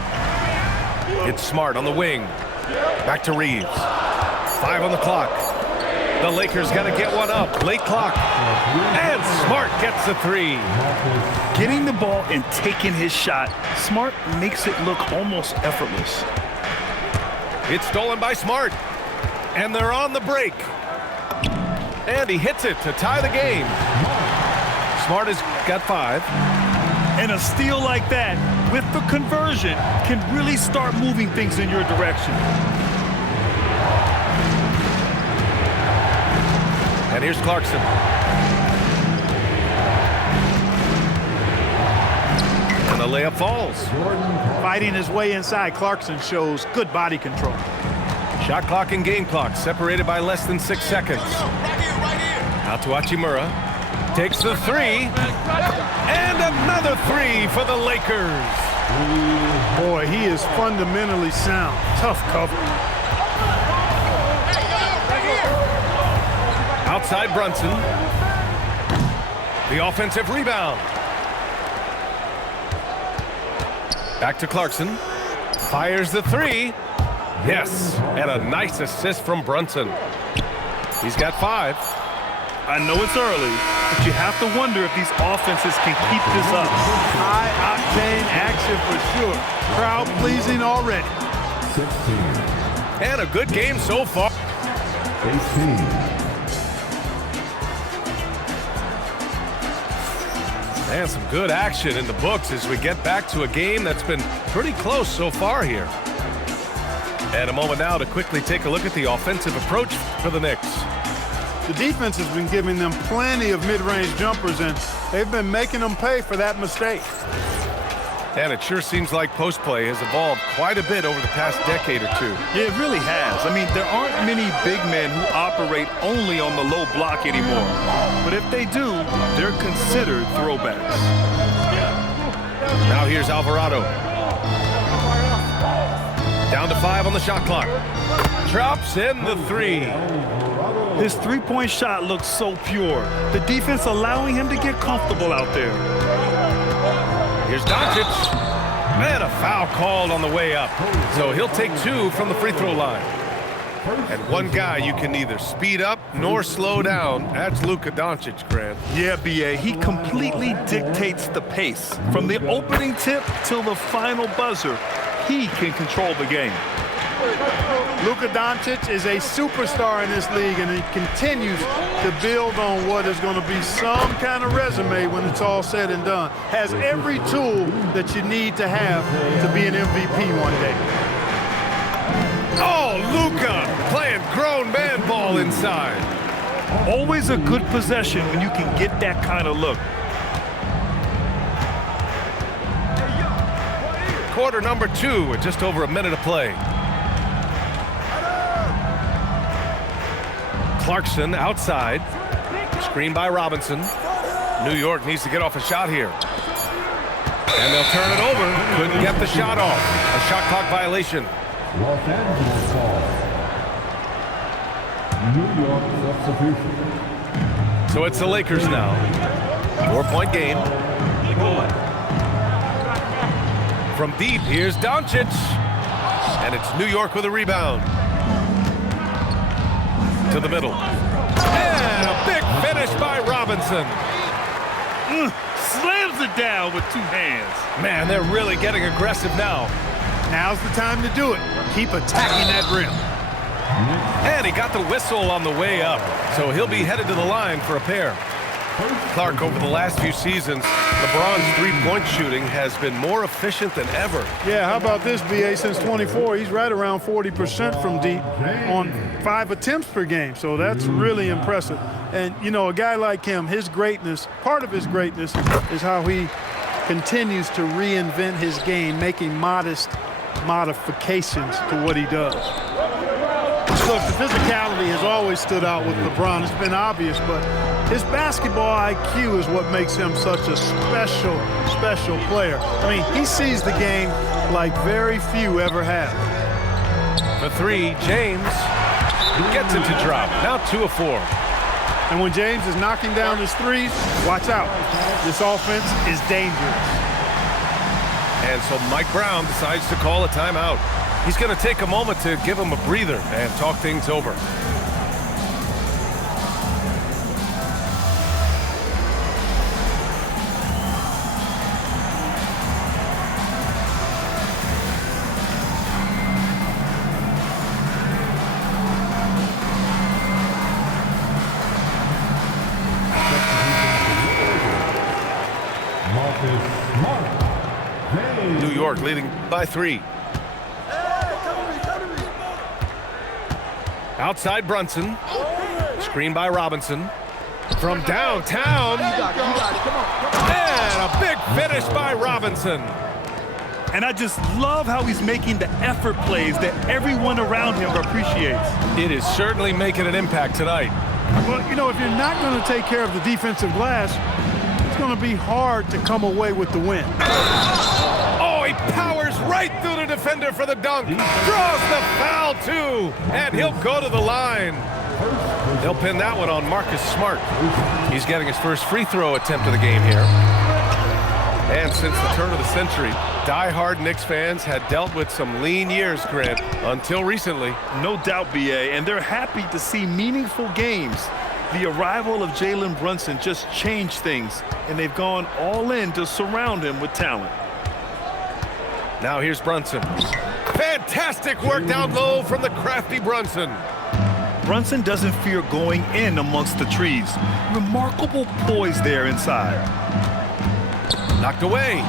It's Smart on the wing. Back to Reeves. 5 on the clock. The Lakers got to get one up. Late clock. And Smart gets a 3. Getting the ball and taking his shot, Smart makes it look almost effortless. It's stolen by Smart. And they're on the break. And he hits it to tie the game. Smart has got 5. And a steal like that, with the conversion, can really start moving things in your direction. And here's Clarkson. And the layup falls. Fighting his way inside, Clarkson shows good body control. Shot clock and game clock separated by less than 6 seconds. Out to Hachimura. Takes the 3. And another 3 for the Lakers. Boy, he is fundamentally sound. Tough cover. Outside Brunson. The offensive rebound. Back to Clarkson. Fires the 3. Yes, and a nice assist from Brunson. He's got 5. I know it's early, but you have to wonder if these offenses can keep this up. High-octane action for sure. Crowd pleasing already. 16. And a good game so far. 18. And some good action in the books as we get back to a game that's been pretty close so far here. And a moment now to quickly take a look at the offensive approach for the Knicks. The defense has been giving them plenty of mid-range jumpers, and they've been making them pay for that mistake. And it sure seems like post play has evolved quite a bit over the past decade or two. Yeah, it really has. I mean, there aren't many big men who operate only on the low block anymore. But if they do, they're considered throwbacks. Now here's Alvarado. Down to 5 on the shot clock. Drops in the 3. His three-point shot looks so pure. The defense allowing him to get comfortable out there. Here's Doncic. And a foul called on the way up. So he'll take 2 from the free throw line. And one guy you can neither speed up nor slow down. That's Luka Doncic, Grant. Yeah, B.A. He completely dictates the pace. From the opening tip till the final buzzer, he can control the game. Luka Doncic is a superstar in this league, and he continues to build on what is going to be some kind of resume when it's all said and done. Has every tool that you need to have to be an MVP one day. Oh, Luka playing grown man ball inside. Always a good possession when you can get that kind of look. Quarter number 2 with just over a minute of play. Clarkson outside. Screen by Robinson. New York needs to get off a shot here. And they'll turn it over. Couldn't get the shot off. A shot clock violation. Los Angeles ball. New York substitution. So it's the Lakers now. 4-point game. From deep, here's Doncic. And it's New York with a rebound. To the middle. And a big finish by Robinson. Slams it down with 2 hands. Man, they're really getting aggressive now. Now's the time to do it. Keep attacking that rim. And he got the whistle on the way up. So he'll be headed to the line for a pair. Clark, over the last few seasons, LeBron's three-point shooting has been more efficient than ever. Yeah, how about this, B.A.? Since 24, he's right around 40% from deep on 5 attempts per game. So that's really impressive. And, you know, a guy like him, his greatness, part of his greatness is how he continues to reinvent his game, making modest modifications to what he does. Look, the physicality has always stood out with LeBron. It's been obvious, but his basketball IQ is what makes him such a special player. I mean, he sees the game like very few ever have. For 3, James gets it to drop. Now 2 of 4. And when James is knocking down his threes, watch out. This offense is dangerous. And so Mike Brown decides to call a timeout. He's going to take a moment to give him a breather and talk things over. New York leading by 3. Outside Brunson. Screen by Robinson. From downtown. And a big finish by Robinson. And I just love how he's making the effort plays that everyone around him appreciates. It is certainly making an impact tonight. Well, you know, if you're not going to take care of the defensive glass, it's going to be hard to come away with the win. Oh, he powers right through the defender for the dunk. Draws the foul, too. And he'll go to the line. They'll pin that one on Marcus Smart. He's getting his first free throw attempt of the game here. And since the turn of the century, die-hard Knicks fans had dealt with some lean years, Grant, until recently. No doubt, BA, and they're happy to see meaningful games. The arrival of Jalen Brunson just changed things, and they've gone all in to surround him with talent. Now here's Brunson. Fantastic work down low from the crafty Brunson. Brunson doesn't fear going in amongst the trees. Remarkable poise there inside. Knocked away.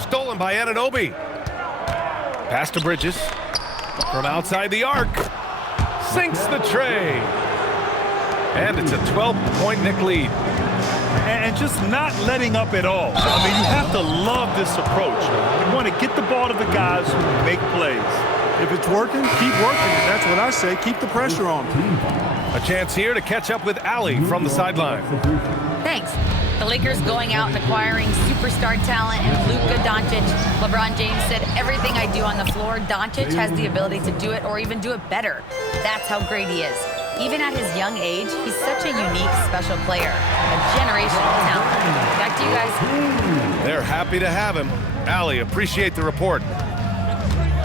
Stolen by Anunoby. Pass to Bridges. From outside the arc. Sinks the tray. And it's a 12-point Knick lead. And just not letting up at all. I mean, you have to love this approach. You want to get the ball to the guys who make plays. If it's working, keep working it. That's what I say. Keep the pressure on. A chance here to catch up with Allie from the sideline. Thanks. The Lakers going out and acquiring superstar talent and Luka Doncic. LeBron James said, everything I do on the floor, Doncic has the ability to do it or even do it better. That's how great he is. Even at his young age, he's such a unique, special player. A generational talent. Back to you guys. They're happy to have him. Allie, appreciate the report.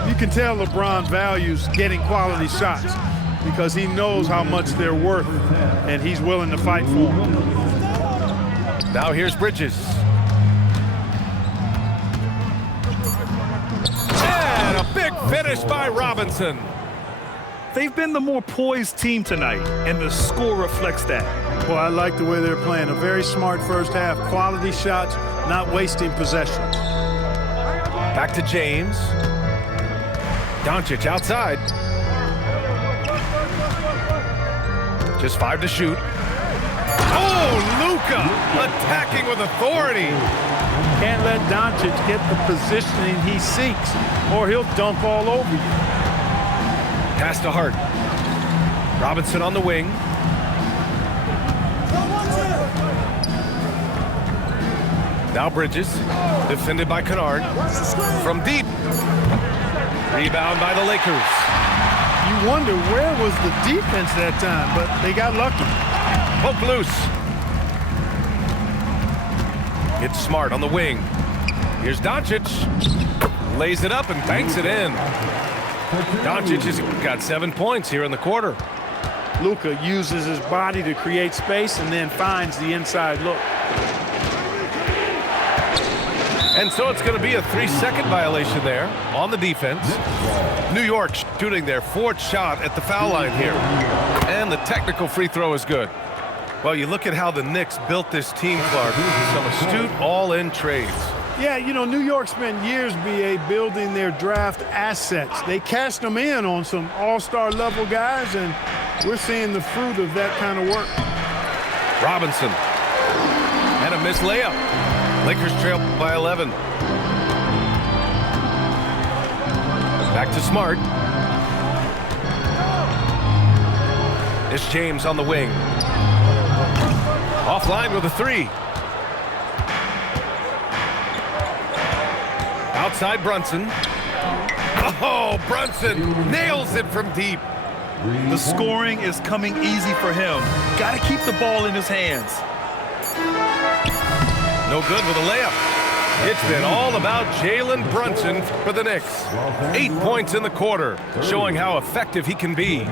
You can tell LeBron values getting quality shots because he knows how much they're worth, and he's willing to fight for them. Now here's Bridges. And a big finish by Robinson. They've been the more poised team tonight, and the score reflects that. Well, I like the way they're playing. A very smart first half. Quality shots, not wasting possessions. Back to James. Doncic outside. Just 5 to shoot. Oh, Luka attacking with authority. Can't let Doncic get the positioning he seeks, or he'll dunk all over you. Pass to Hart. Robinson on the wing. Now Bridges, defended by Kennard. From deep. Rebound by the Lakers. You wonder where was the defense that time, but they got lucky. Poke loose. It's Smart on the wing. Here's Doncic. Lays it up and banks it in. Doncic has got 7 points here in the quarter. Luka uses his body to create space and then finds the inside look. And so it's going to be a 3-second violation there on the defense. New York shooting their 4th shot at the foul line here. And the technical free throw is good. Well, you look at how the Knicks built this team, Clark. Some astute all-in trades. Yeah, you know, New York spent years, BA, building their draft assets. They cashed them in on some all-star level guys, and we're seeing the fruit of that kind of work. Robinson. And a missed layup. Lakers trail by 11. Back to Smart. It's James on the wing. Offline with a 3. Outside Brunson. Oh, Brunson nails it from deep. The scoring is coming easy for him. Got to keep the ball in his hands. No good with a layup. It's been all about Jalen Brunson for the Knicks. 8 points in the quarter, showing how effective he can be.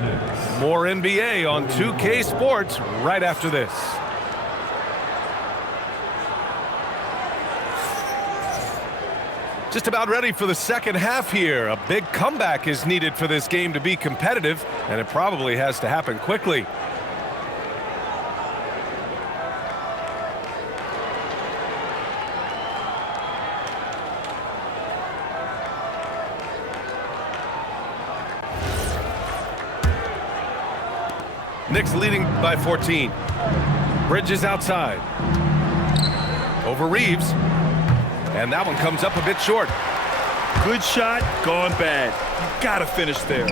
More NBA on 2K Sports right after this. Just about ready for the second half here. A big comeback is needed for this game to be competitive, and it probably has to happen quickly. Knicks leading by 14. Bridges outside. Over Reeves. And that one comes up a bit short. Good shot, gone bad. You got to finish there.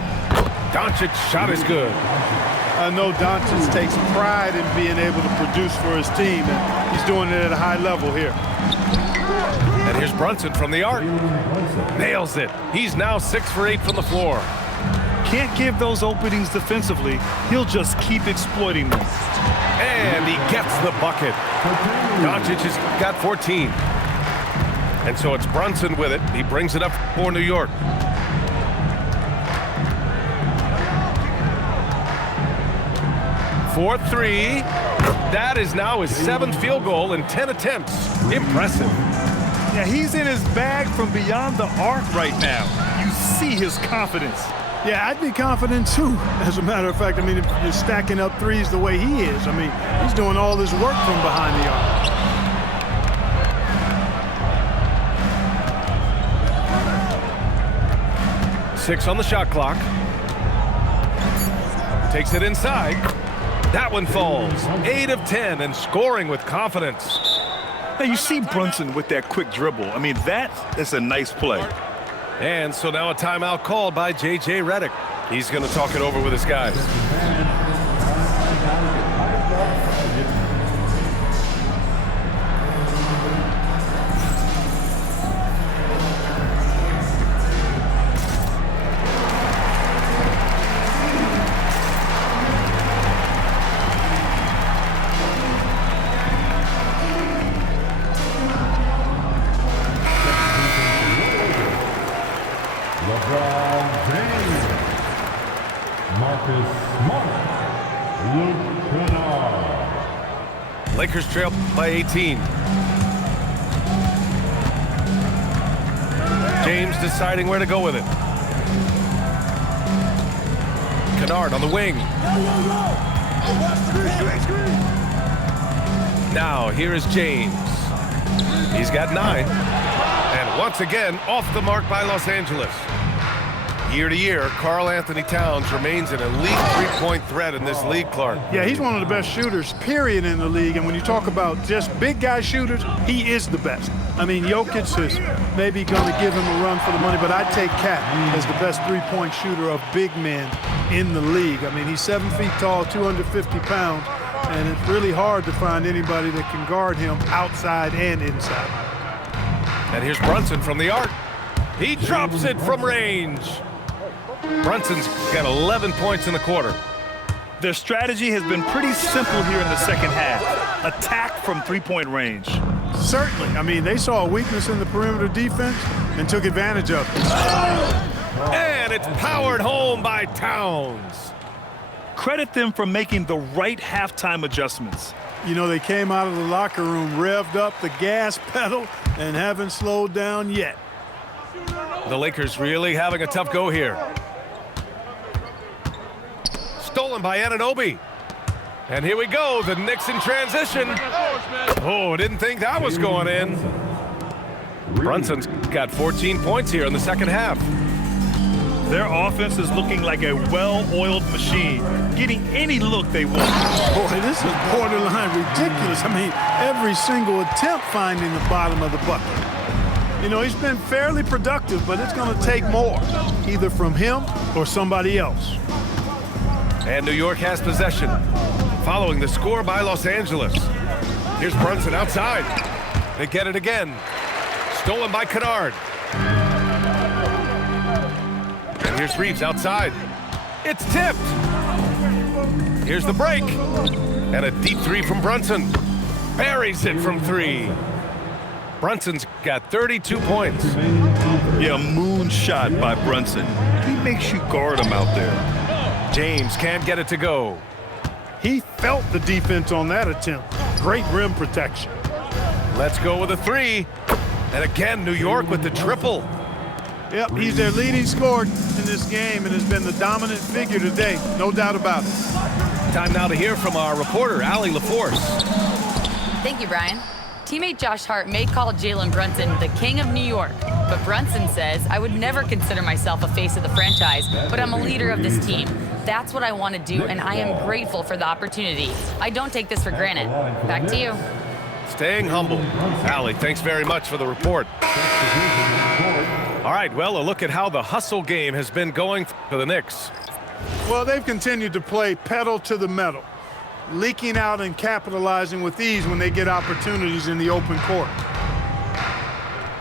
Doncic's shot is good. I know Doncic takes pride in being able to produce for his team, and he's doing it at a high level here. And here's Brunson from the arc. Nails it. He's now 6 for 8 from the floor. Can't give those openings defensively. He'll just keep exploiting them. And he gets the bucket. Doncic has got 14. And so it's Brunson with it. He brings it up for New York. For 3. That is now his 7th field goal in 10 attempts. Impressive. Yeah, he's in his bag from beyond the arc right now. You see his confidence. Yeah, I'd be confident too, as a matter of fact. I mean, if you're stacking up threes the way he is, I mean, he's doing all this work from behind the arc. 6 on the shot clock. Takes it inside. That one falls. 8 of 10 and scoring with confidence. Now you see Brunson with that quick dribble. I mean, that is a nice play. And so now a timeout called by J.J. Redick. He's going to talk it over with his guys. Lakers trail by 18. James deciding where to go with it. Kennard on the wing. Now here is James. He's got 9. And once again off the mark by Los Angeles. Year to year, Karl Anthony Towns remains an elite three-point threat in this league, Clark. Yeah, he's one of the best shooters, period, in the league. And when you talk about just big guy shooters, he is the best. I mean, Jokic is maybe going to give him a run for the money, but I'd take Cat as the best three-point shooter of big men in the league. I mean, he's 7 feet tall, 250 pounds, and it's really hard to find anybody that can guard him outside and inside. And here's Brunson from the arc. He drops it from range. Brunson's got 11 points in the quarter. Their strategy has been pretty simple here in the second half. Attack from three-point range. Certainly. I mean, they saw a weakness in the perimeter defense and took advantage of it. And it's powered home by Towns. Credit them for making the right halftime adjustments. You know, they came out of the locker room, revved up the gas pedal, and haven't slowed down yet. The Lakers really having a tough go here. Stolen by Anunoby. And here we go, the Knicks in transition. Oh, didn't think that was going in. Brunson's got 14 points here in the second half. Their offense is looking like a well-oiled machine, getting any look they want. Boy, this is borderline ridiculous. I mean, every single attempt finding the bottom of the bucket. You know, he's been fairly productive, but it's going to take more, either from him or somebody else. And New York has possession, following the score by Los Angeles. Here's Brunson outside. They get it again. Stolen by Kennard. And here's Reeves outside. It's tipped. Here's the break. And a deep three from Brunson. Buries it from 3. Brunson's got 32 points. Yeah, moonshot by Brunson. He makes you guard him out there. James can't get it to go. He felt the defense on that attempt. Great rim protection. Let's go with a 3. And again, New York with the triple. Yep, he's their leading scorer in this game and has been the dominant figure today. No doubt about it. Time now to hear from our reporter, Allie LaForce. Thank you, Brian. Teammate Josh Hart may call Jalen Brunson the king of New York, but Brunson says, I would never consider myself a face of the franchise, but I'm a leader of this team. That's what I want to do, and I am grateful for the opportunity. I don't take this for granted. Back to you. Staying humble. Allie, thanks very much for the report. All right, well, a look at how the hustle game has been going for the Knicks. Well, they've continued to play pedal to the metal, leaking out and capitalizing with ease when they get opportunities in the open court.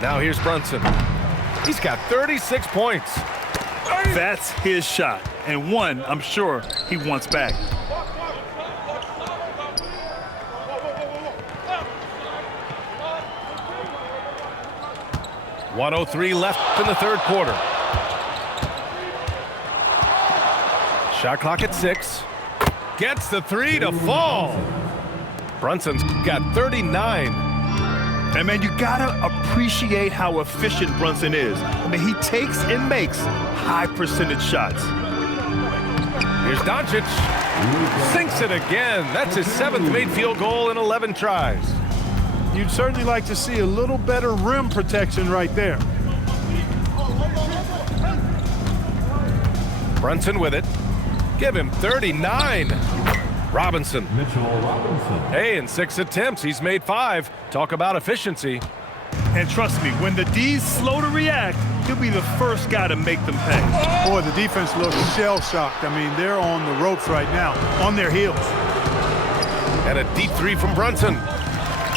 Now here's Brunson. He's got 36 points. That's his shot, and one I'm sure he wants back. .103 left in the third quarter. Shot clock at 6. Gets the 3 to fall. Brunson's got 39. And man, you gotta appreciate how efficient Brunson is. I mean, he takes and makes high percentage shots. Here's Doncic. Sinks it again. That's his 7th made field goal in 11 tries. You'd certainly like to see a little better rim protection right there. Brunson with it. Give him 39. Robinson. Mitchell Robinson. Hey, in 6 attempts, he's made 5. Talk about efficiency. And trust me, when the D's slow to react, he'll be the first guy to make them pay. Boy, the defense looks shell-shocked. I mean, they're on the ropes right now, on their heels. And a deep 3 from Brunson.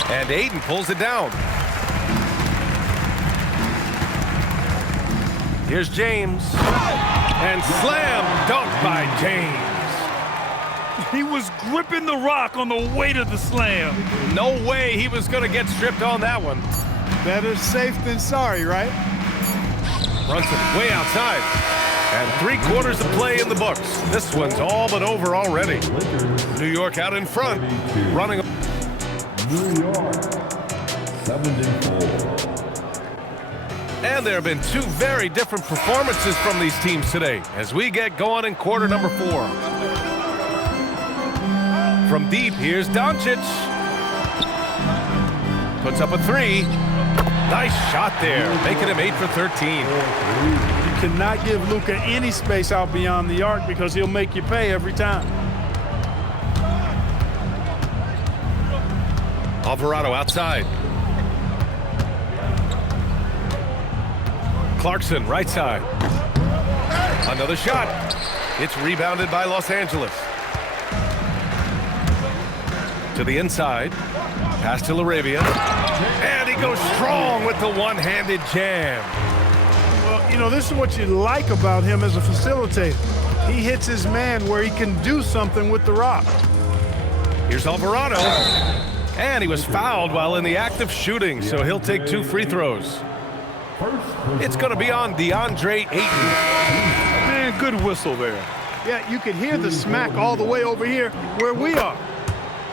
And Ayton pulls it down. Here's James. And slam dunk by James. He was gripping the rock on the way to the slam. No way he was going to get stripped on that one. Better safe than sorry, right? Brunson way outside. And 3/4 of play in the books. This one's all but over already. New York out in front, running. New York, 74. And there have been 2 very different performances from these teams today as we get going in quarter number 4. From deep, here's Doncic. Puts up a 3. Nice shot there, making him 8 for 13. You cannot give Luka any space out beyond the arc because he'll make you pay every time. Alvarado outside. Clarkson, right side. Another shot. It's rebounded by Los Angeles. To the inside. Pass to LaRavia. And he goes strong with the one-handed jam. Well, you know, this is what you like about him as a facilitator. He hits his man where he can do something with the rock. Here's Alvarado. And he was fouled while in the act of shooting, so he'll take 2 free throws. It's going to be on DeAndre Ayton. Man, good whistle there. Yeah, you could hear the smack all the way over here where we are.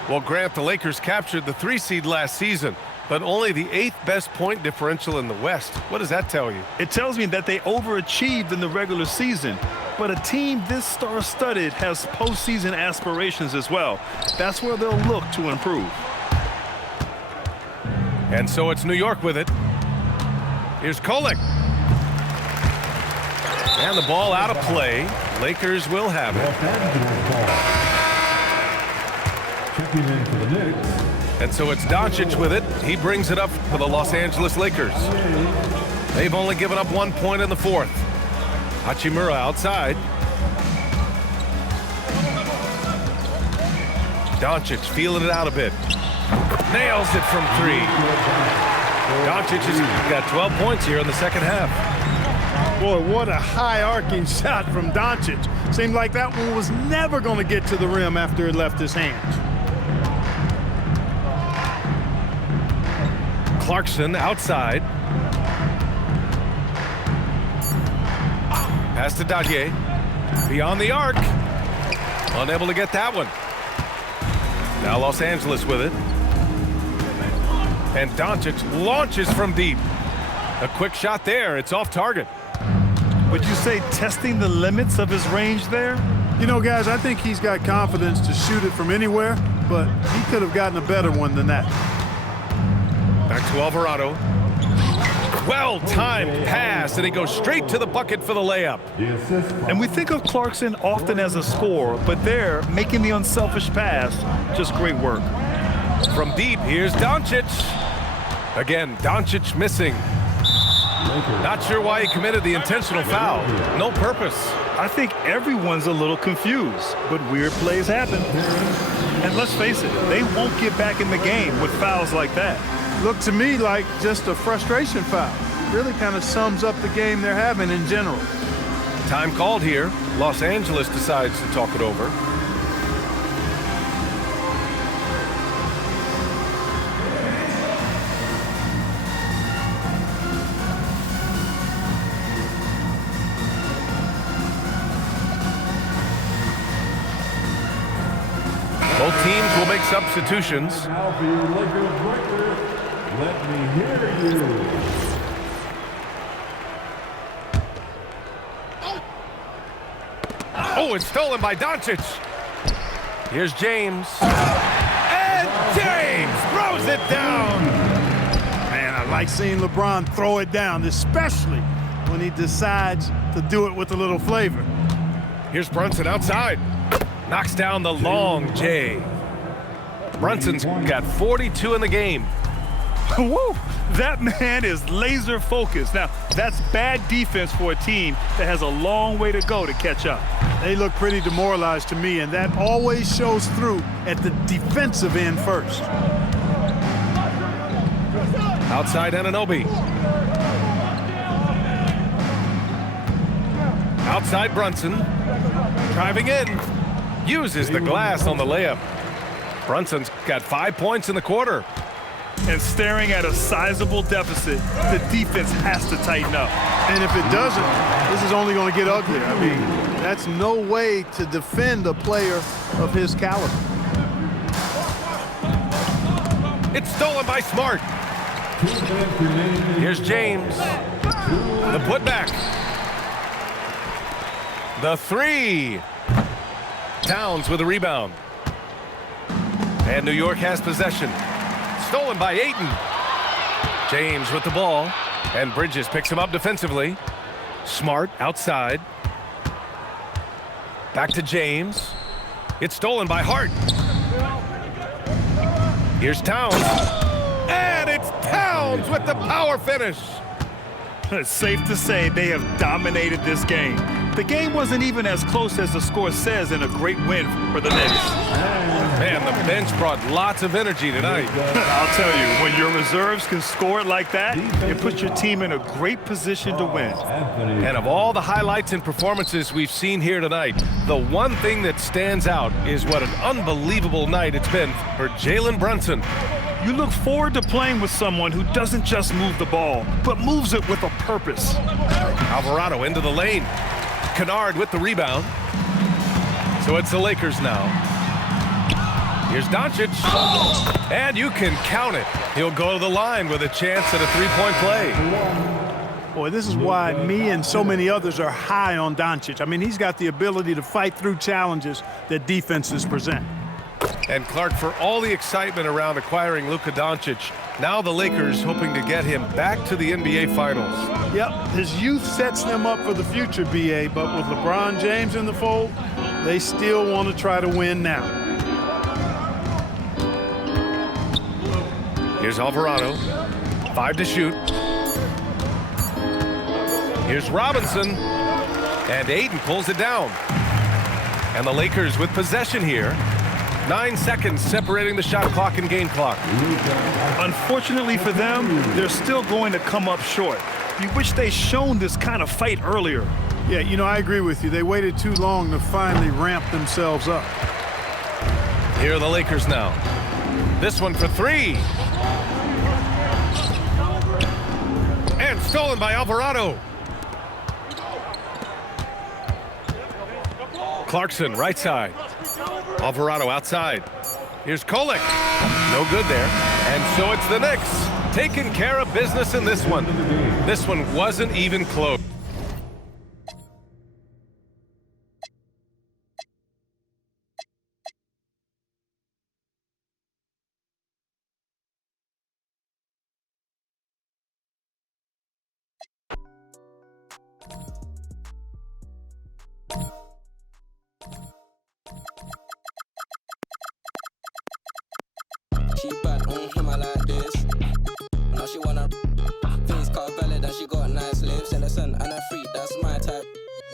Well, Grant, the Lakers captured the 3 seed last season, but only the 8th best point differential in the West. What does that tell you? It tells me that they overachieved in the regular season, but a team this star-studded has postseason aspirations as well. That's where they'll look to improve. And so it's New York with it. Here's Kolek. And the ball out of play. Lakers will have it. Checking in for the Knicks. And so it's Doncic with it. He brings it up for the Los Angeles Lakers. They've only given up 1 point in the 4th. Hachimura outside. Doncic feeling it out a bit. Nails it from 3. Doncic has got 12 points here in the second half. Boy, what a high-arcing shot from Doncic. Seemed like that one was never going to get to the rim after it left his hands. Clarkson outside. Pass to Dadje. Beyond the arc. Unable to get that one. Now Los Angeles with it. And Doncic launches from deep. A quick shot there. It's off target. Would you say testing the limits of his range there? You know, guys, I think he's got confidence to shoot it from anywhere, but he could have gotten a better one than that. Back to Alvarado. Well-timed pass, and he goes straight to the bucket for the layup. And we think of Clarkson often as a scorer, but there, making the unselfish pass, just great work. From deep, here's Doncic. Again, Doncic missing. Not sure why he committed the intentional foul. No purpose. I think everyone's a little confused, but weird plays happen. And let's face it, they won't get back in the game with fouls like that. Looked to me like just a frustration foul. Really kind of sums up the game they're having in general. Time called here. Los Angeles decides to talk it over. Both teams will make substitutions. Now for your Lakers record, let me hear you. Oh, it's stolen by Doncic. Here's James. And James throws it down. Man, I like seeing LeBron throw it down, especially when he decides to do it with a little flavor. Here's Brunson outside. Knocks down the long J. Brunson's got 42 in the game. Woo! That man is laser focused. Now, that's bad defense for a team that has a long way to go to catch up. They look pretty demoralized to me, and that always shows through at the defensive end first. Outside Anunoby. Outside Brunson. Driving in. Uses the glass on the layup. Brunson's got 5 points in the quarter. And staring at a sizable deficit, the defense has to tighten up. And if it doesn't, this is only going to get uglier. I mean, that's no way to defend a player of his caliber. It's stolen by Smart. Here's James. The putback. The three. Towns with a rebound. And New York has possession. Stolen by Ayton. James with the ball. And Bridges picks him up defensively. Smart outside. Back to James. It's stolen by Hart. Here's Towns. And it's Towns with the power finish. It's safe to say they have dominated this game. The game wasn't even as close as the score says in a great win for the Knicks. Man, the bench brought lots of energy tonight. I'll tell you, when your reserves can score it like that, it puts your team in a great position to win. And of all the highlights and performances we've seen here tonight, the one thing that stands out is what an unbelievable night it's been for Jalen Brunson. You look forward to playing with someone who doesn't just move the ball, but moves it with a purpose. Alvarado into the lane. Kennard with the rebound. So it's the Lakers now. Here's Doncic. And you can count it. He'll go to the line with a chance at a three-point play. Boy, this is why me and so many others are high on Doncic. I mean, he's got the ability to fight through challenges that defenses present. And Clark, for all the excitement around acquiring Luka Doncic, now the Lakers hoping to get him back to the NBA Finals. Yep, his youth sets them up for the future, B.A., but with LeBron James in the fold, they still want to try to win now. Here's Alvarado, 5 to shoot. Here's Robinson, and Ayton pulls it down. And the Lakers with possession here. 9 seconds separating the shot clock and game clock. Unfortunately for them, they're still going to come up short. You wish they'd shown this kind of fight earlier. Yeah, you know, I agree with you. They waited too long to finally ramp themselves up. Here are the Lakers now. This one for three. And stolen by Alvarado. Clarkson, right side. Alvarado outside. Here's Kolek. No good there. And so it's the Knicks taking care of business in this one. This one wasn't even close. She bad on him, I like this. Now she wanna face car valid and she got nice lips. Innocent and a freak, that's my type.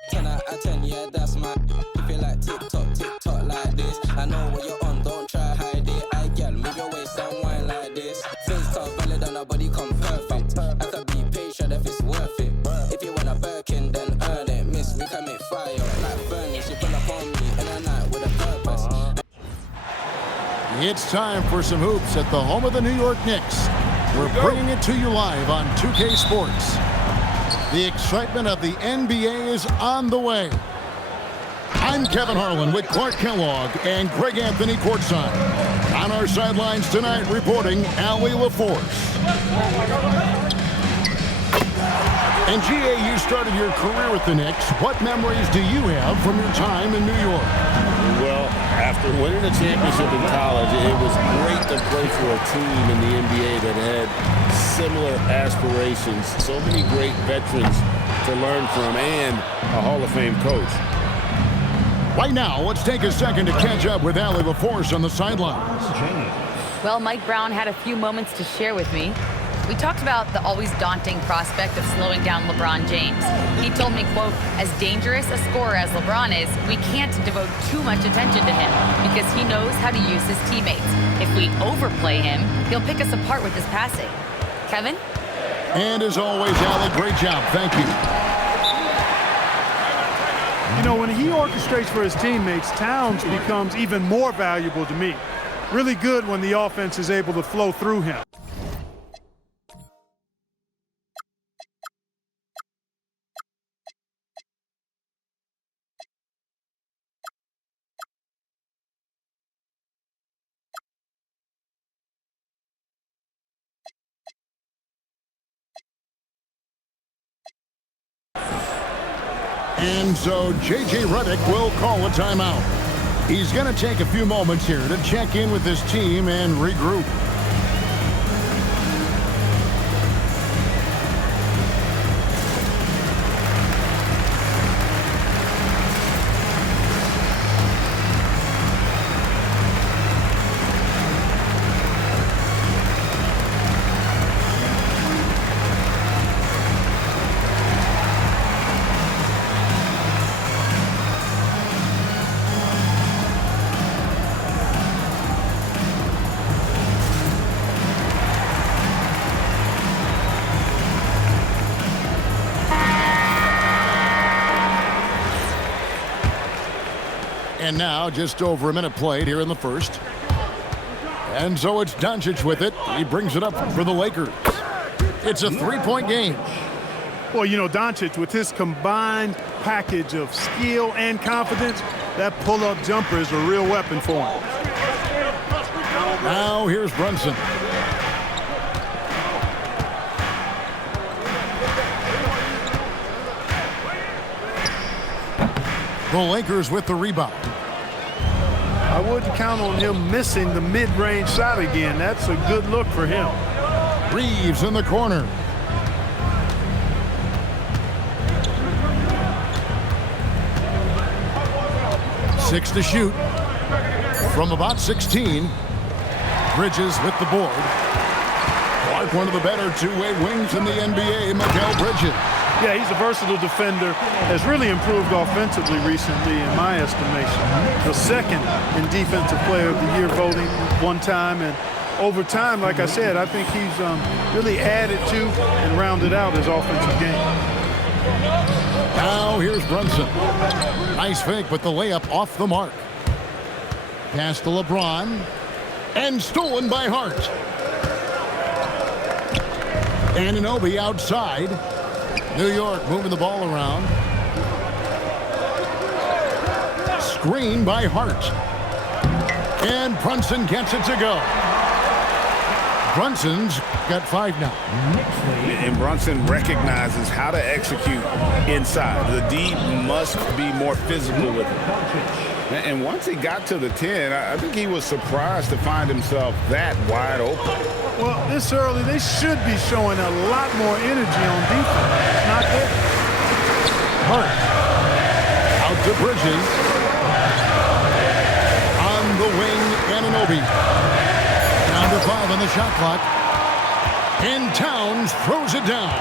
10 out of 10, yeah, that's my. If you like TikTok like this, I know what you're on, don't try hide it. I get move your waist and wine like this. Face car valid and her body come perfect. I could be patient if it's worth it. If you want a Birkin, then earn it. Miss, we can make fire like burning. She pull up on me in a night with a purpose. It's time for some hoops at the home of the New York Knicks. We're bringing it to you live on 2K Sports. The excitement of the NBA is on the way. I'm Kevin Harlan with Clark Kellogg and Greg Anthony courtside. On our sidelines tonight reporting Allie LaForce. And GA, you started your career with the Knicks. What memories do you have from your time in New York? Well, after winning a championship in college, it was great to play for a team in the NBA that had similar aspirations. So many great veterans to learn from and a Hall of Fame coach. Right now, let's take a second to catch up with Allie LaForce on the sidelines. Well, Mike Brown had a few moments to share with me. We talked about the always daunting prospect of slowing down LeBron James. He told me, quote, as dangerous a scorer as LeBron is, we can't devote too much attention to him because he knows how to use his teammates. If we overplay him, he'll pick us apart with his passing. Kevin? And as always, Allie, great job. Thank you. You know, when he orchestrates for his teammates, Towns becomes even more valuable to me. Really good when the offense is able to flow through him. And so J.J. Redick will call a timeout. He's going to take a few moments here to check in with his team and regroup. And now, just over a minute played here in the first. And so it's Doncic with it. He brings it up for the Lakers. It's a three-point game. Well, you know, Doncic, with his combined package of skill and confidence, that pull-up jumper is a real weapon for him. Now, here's Brunson. The Lakers with the rebound. I wouldn't count on him missing the mid-range shot again. That's a good look for him. Reeves in the corner. Six to shoot. From about 16. Bridges with the board. Clark, one of the better two-way wings in the NBA, Mikal Bridges. Yeah, he's a versatile defender, has really improved offensively recently in my estimation. The second in Defensive Player of the Year voting one time, and over time, like I said, I think he's really added to and rounded out his offensive game. Now here's Brunson. Nice fake, but the layup off the mark. Pass to LeBron. And stolen by Hart. Anunoby outside. New York moving the ball around. Screen by Hart. And Brunson gets it to go. Brunson's got 5 now. And Brunson recognizes how to execute inside. The D must be more physical with him. And once he got to the 10, I think he was surprised to find himself that wide open. Well, this early, they should be showing a lot more energy on defense. It's not there. Hart. Out to Bridges. On the wing, Anunoby. Down to 5 on the shot clock. And Towns throws it down.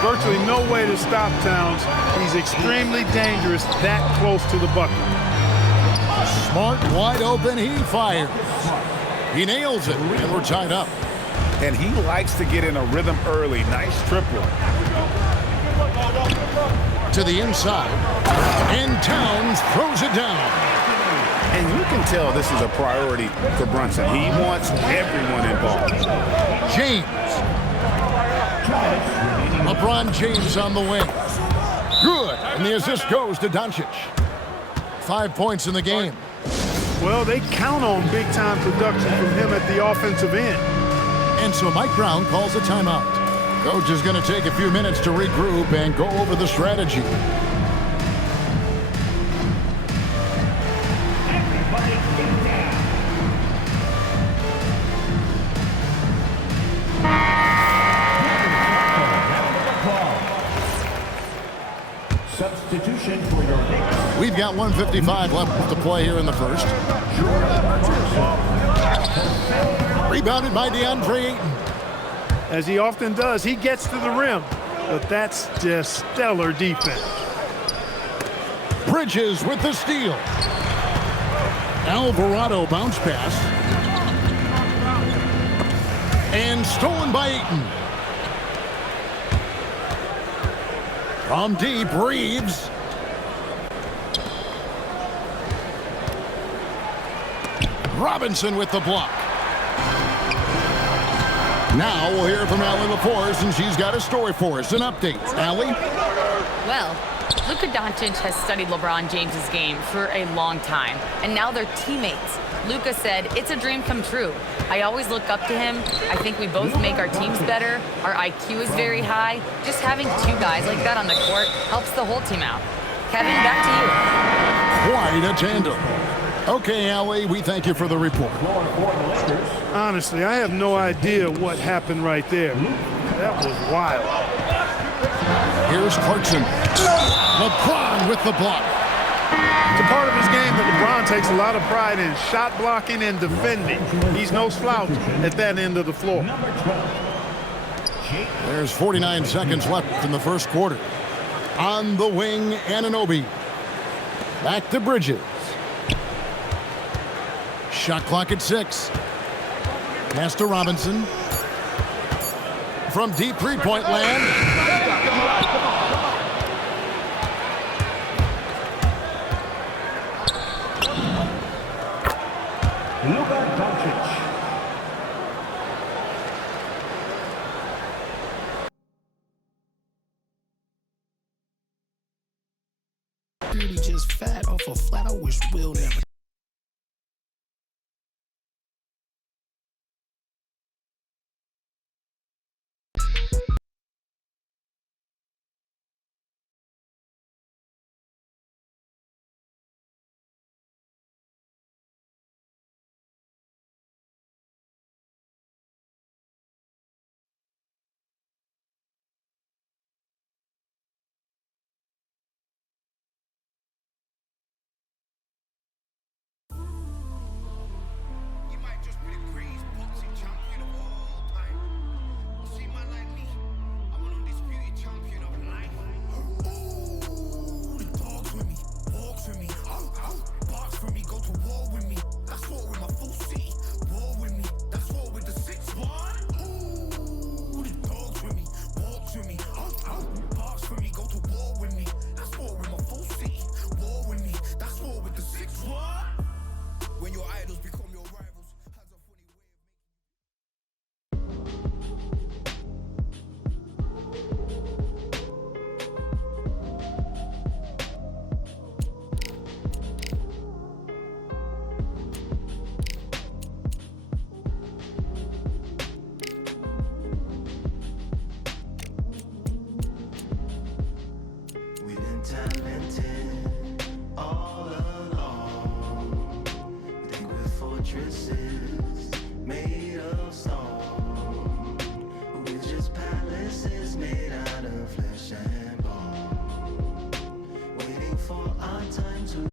Virtually no way to stop Towns. He's extremely dangerous that close to the bucket. Smart, wide open, he fires. He nails it, and we're tied up. And he likes to get in a rhythm early. Nice triple. To the inside. And Towns throws it down. And you can tell this is a priority for Brunson. He wants everyone involved. James. LeBron James on the wing. Good. And the assist goes to Doncic. 5 points in the game. Well, they count on big-time production from him at the offensive end. And so Mike Brown calls a timeout. Coach is going to take a few minutes to regroup and go over the strategy. Substitution for your Knicks. We've got 1:55 left to play here in the first. Rebounded by DeAndre Ayton. As he often does, he gets to the rim, but that's just stellar defense. Bridges with the steal. Alvarado bounce pass. And stolen by Ayton. From deep, Reeves. Robinson with the block. Now we'll hear from Allie LaForce, and she's got a story for us. An update. Allie? Well, Luka Doncic has studied LeBron James's game for a long time, and now they're teammates. Luka said, "It's a dream come true. I always look up to him. I think we both make our teams better. Our IQ is very high. Just having 2 guys like that on the court helps the whole team out." Kevin, back to you. Quite a tandem. Okay, Allie, we thank you for the report. Honestly, I have no idea what happened right there. That was wild. Here's Clarkson. LeBron with the block. It's a part of his game that LeBron takes a lot of pride in, shot blocking and defending. He's no slouch at that end of the floor. There's 49 seconds left in the first quarter. On the wing, Anunoby. Back to Bridges. Shot clock at 6. Pass to Robinson. From deep three-point land. Luka Doncic. Just fat off a flat. I wish Will never. talented all along. Think we're fortresses made of stone, but we're just palaces made out of flesh and bone, waiting for our time to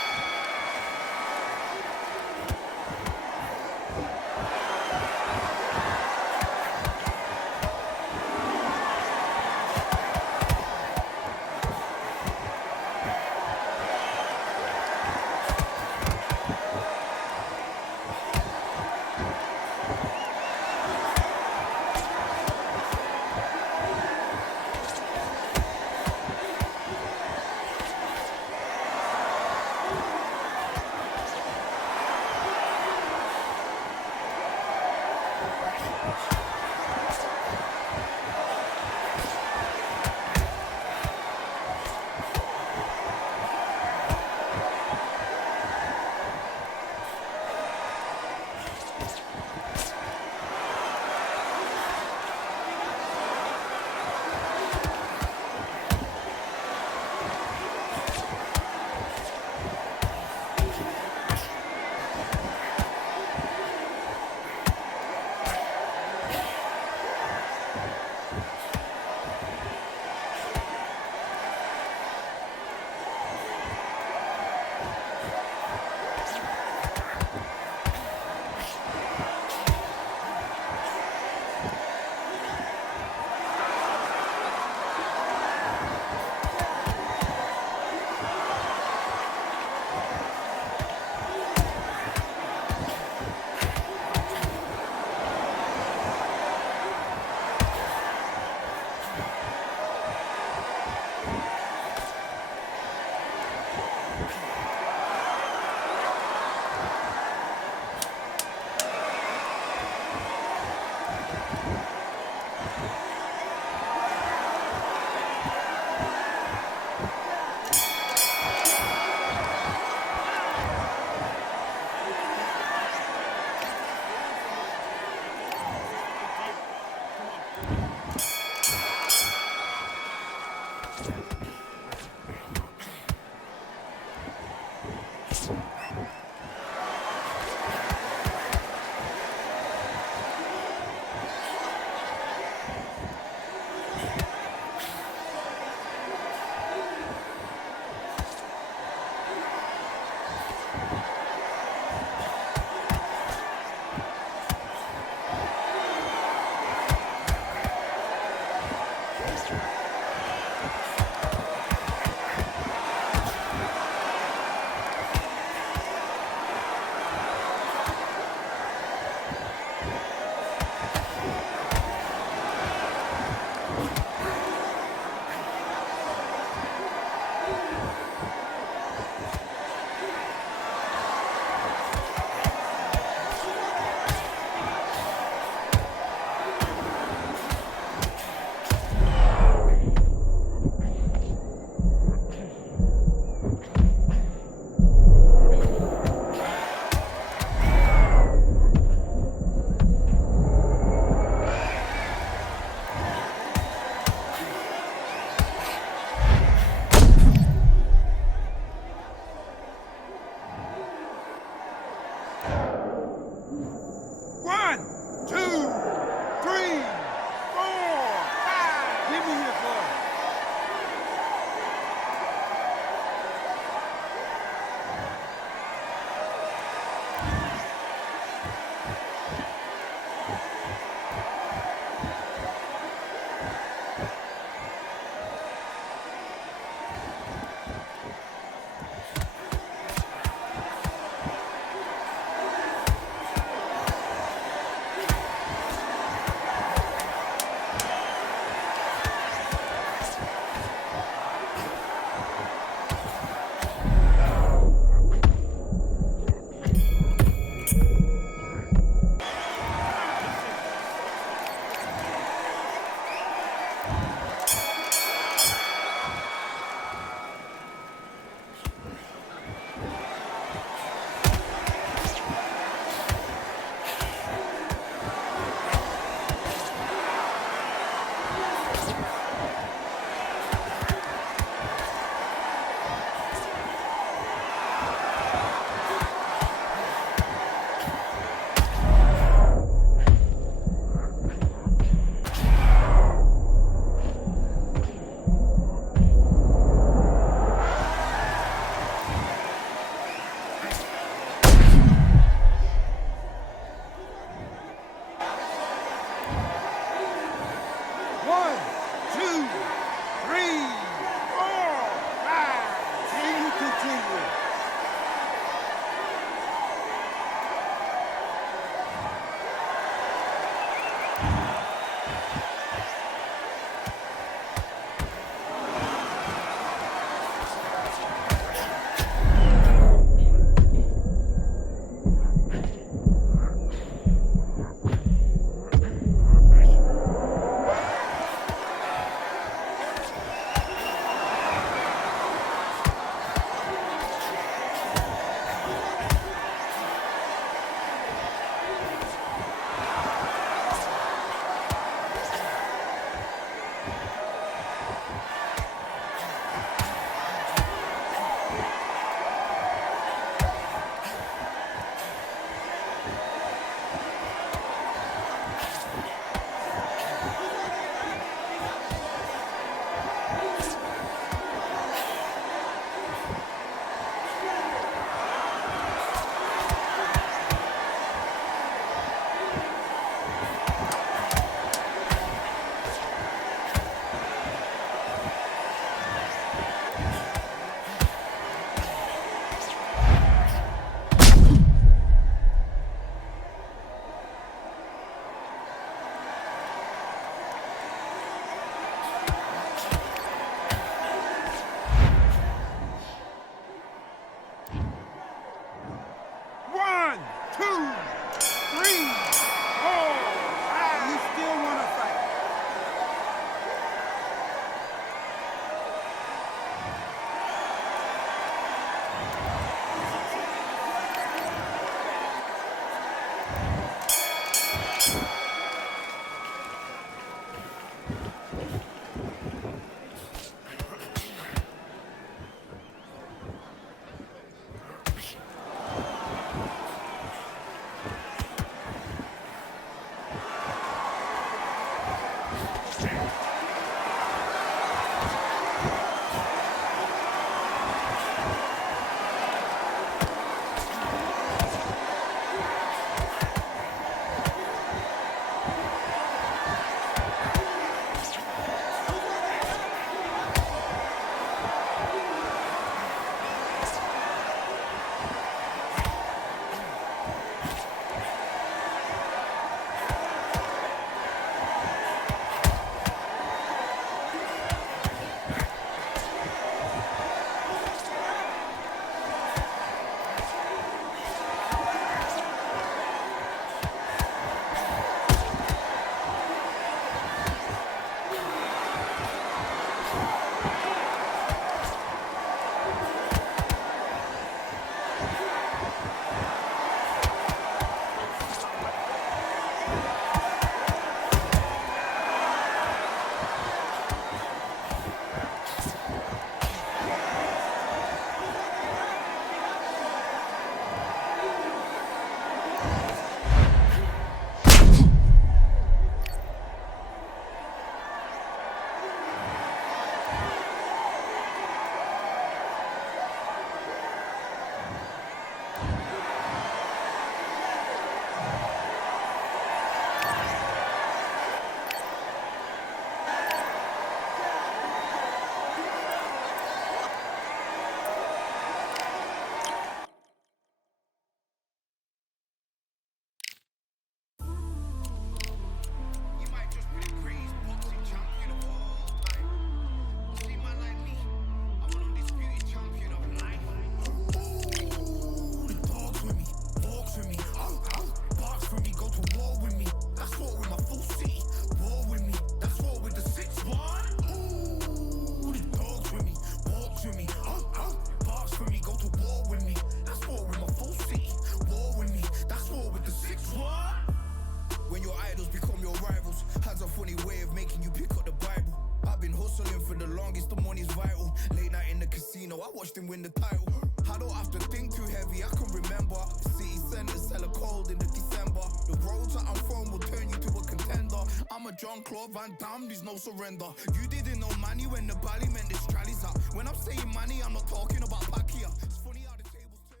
Win the title. I don't have to think too heavy, I can remember. The city centers hella cold in the December. The roads that I'm from will turn you to a contender. I'm a Jean-Claude Van Damme, there's no surrender. You didn't know money when the bally meant this trally's up. When I'm saying money, I'm not talking about Pacquiao. It's funny how the tables turn.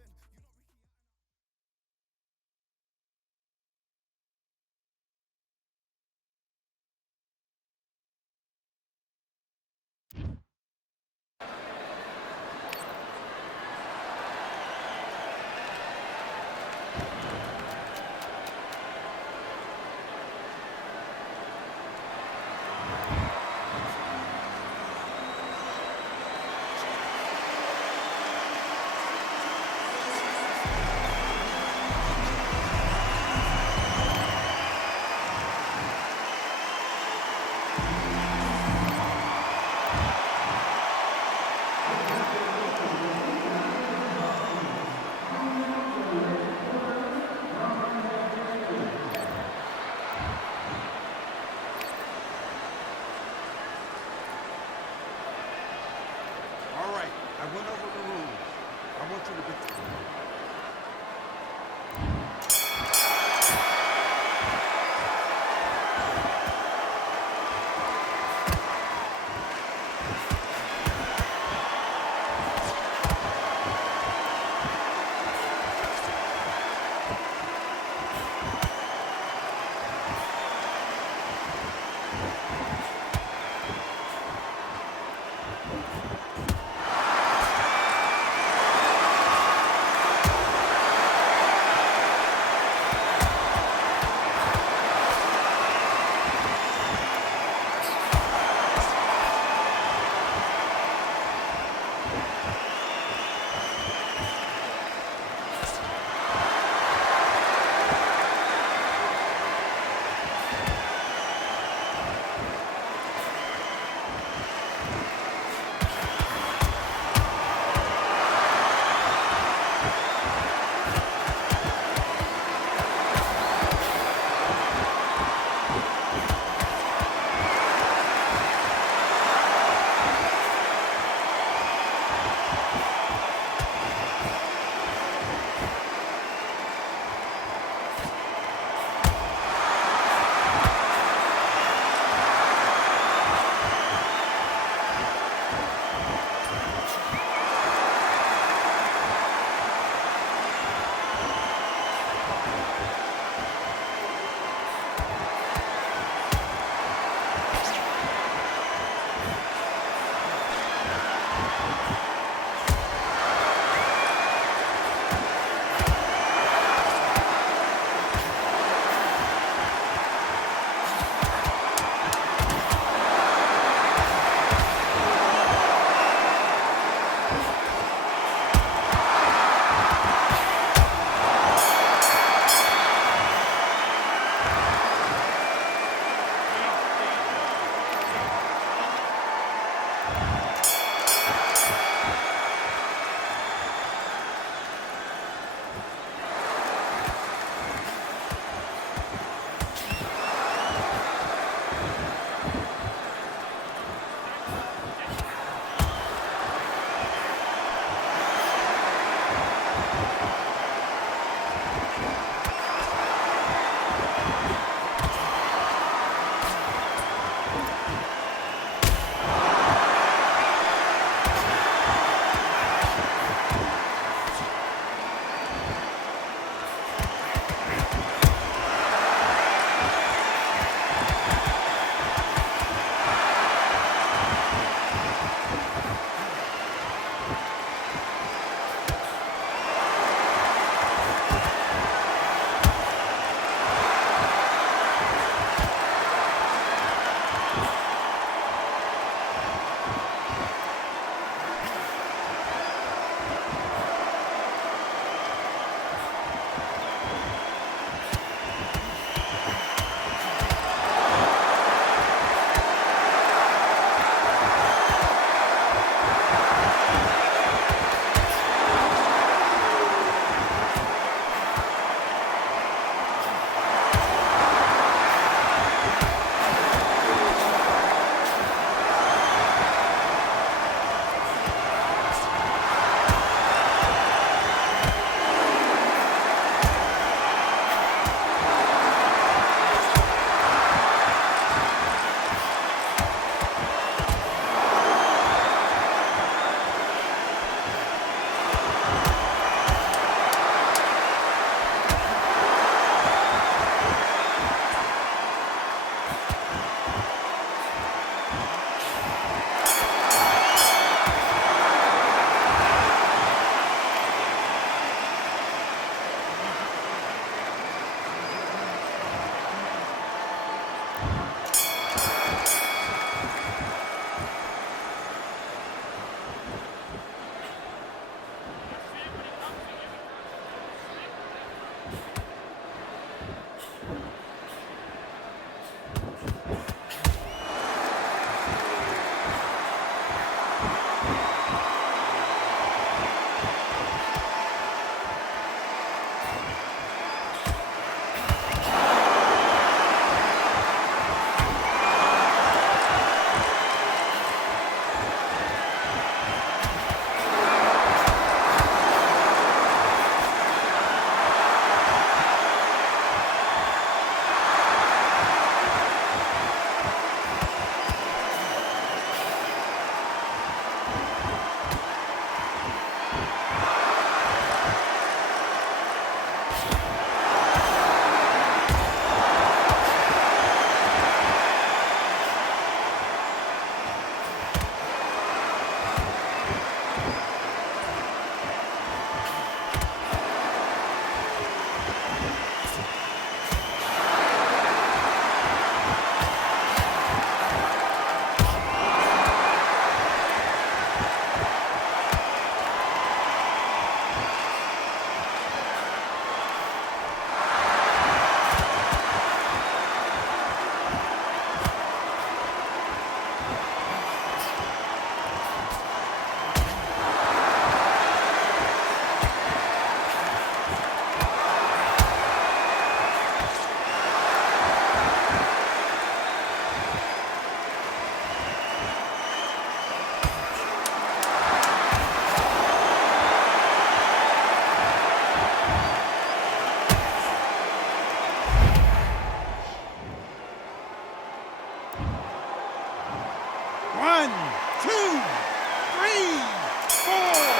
1, 2, 3, 4.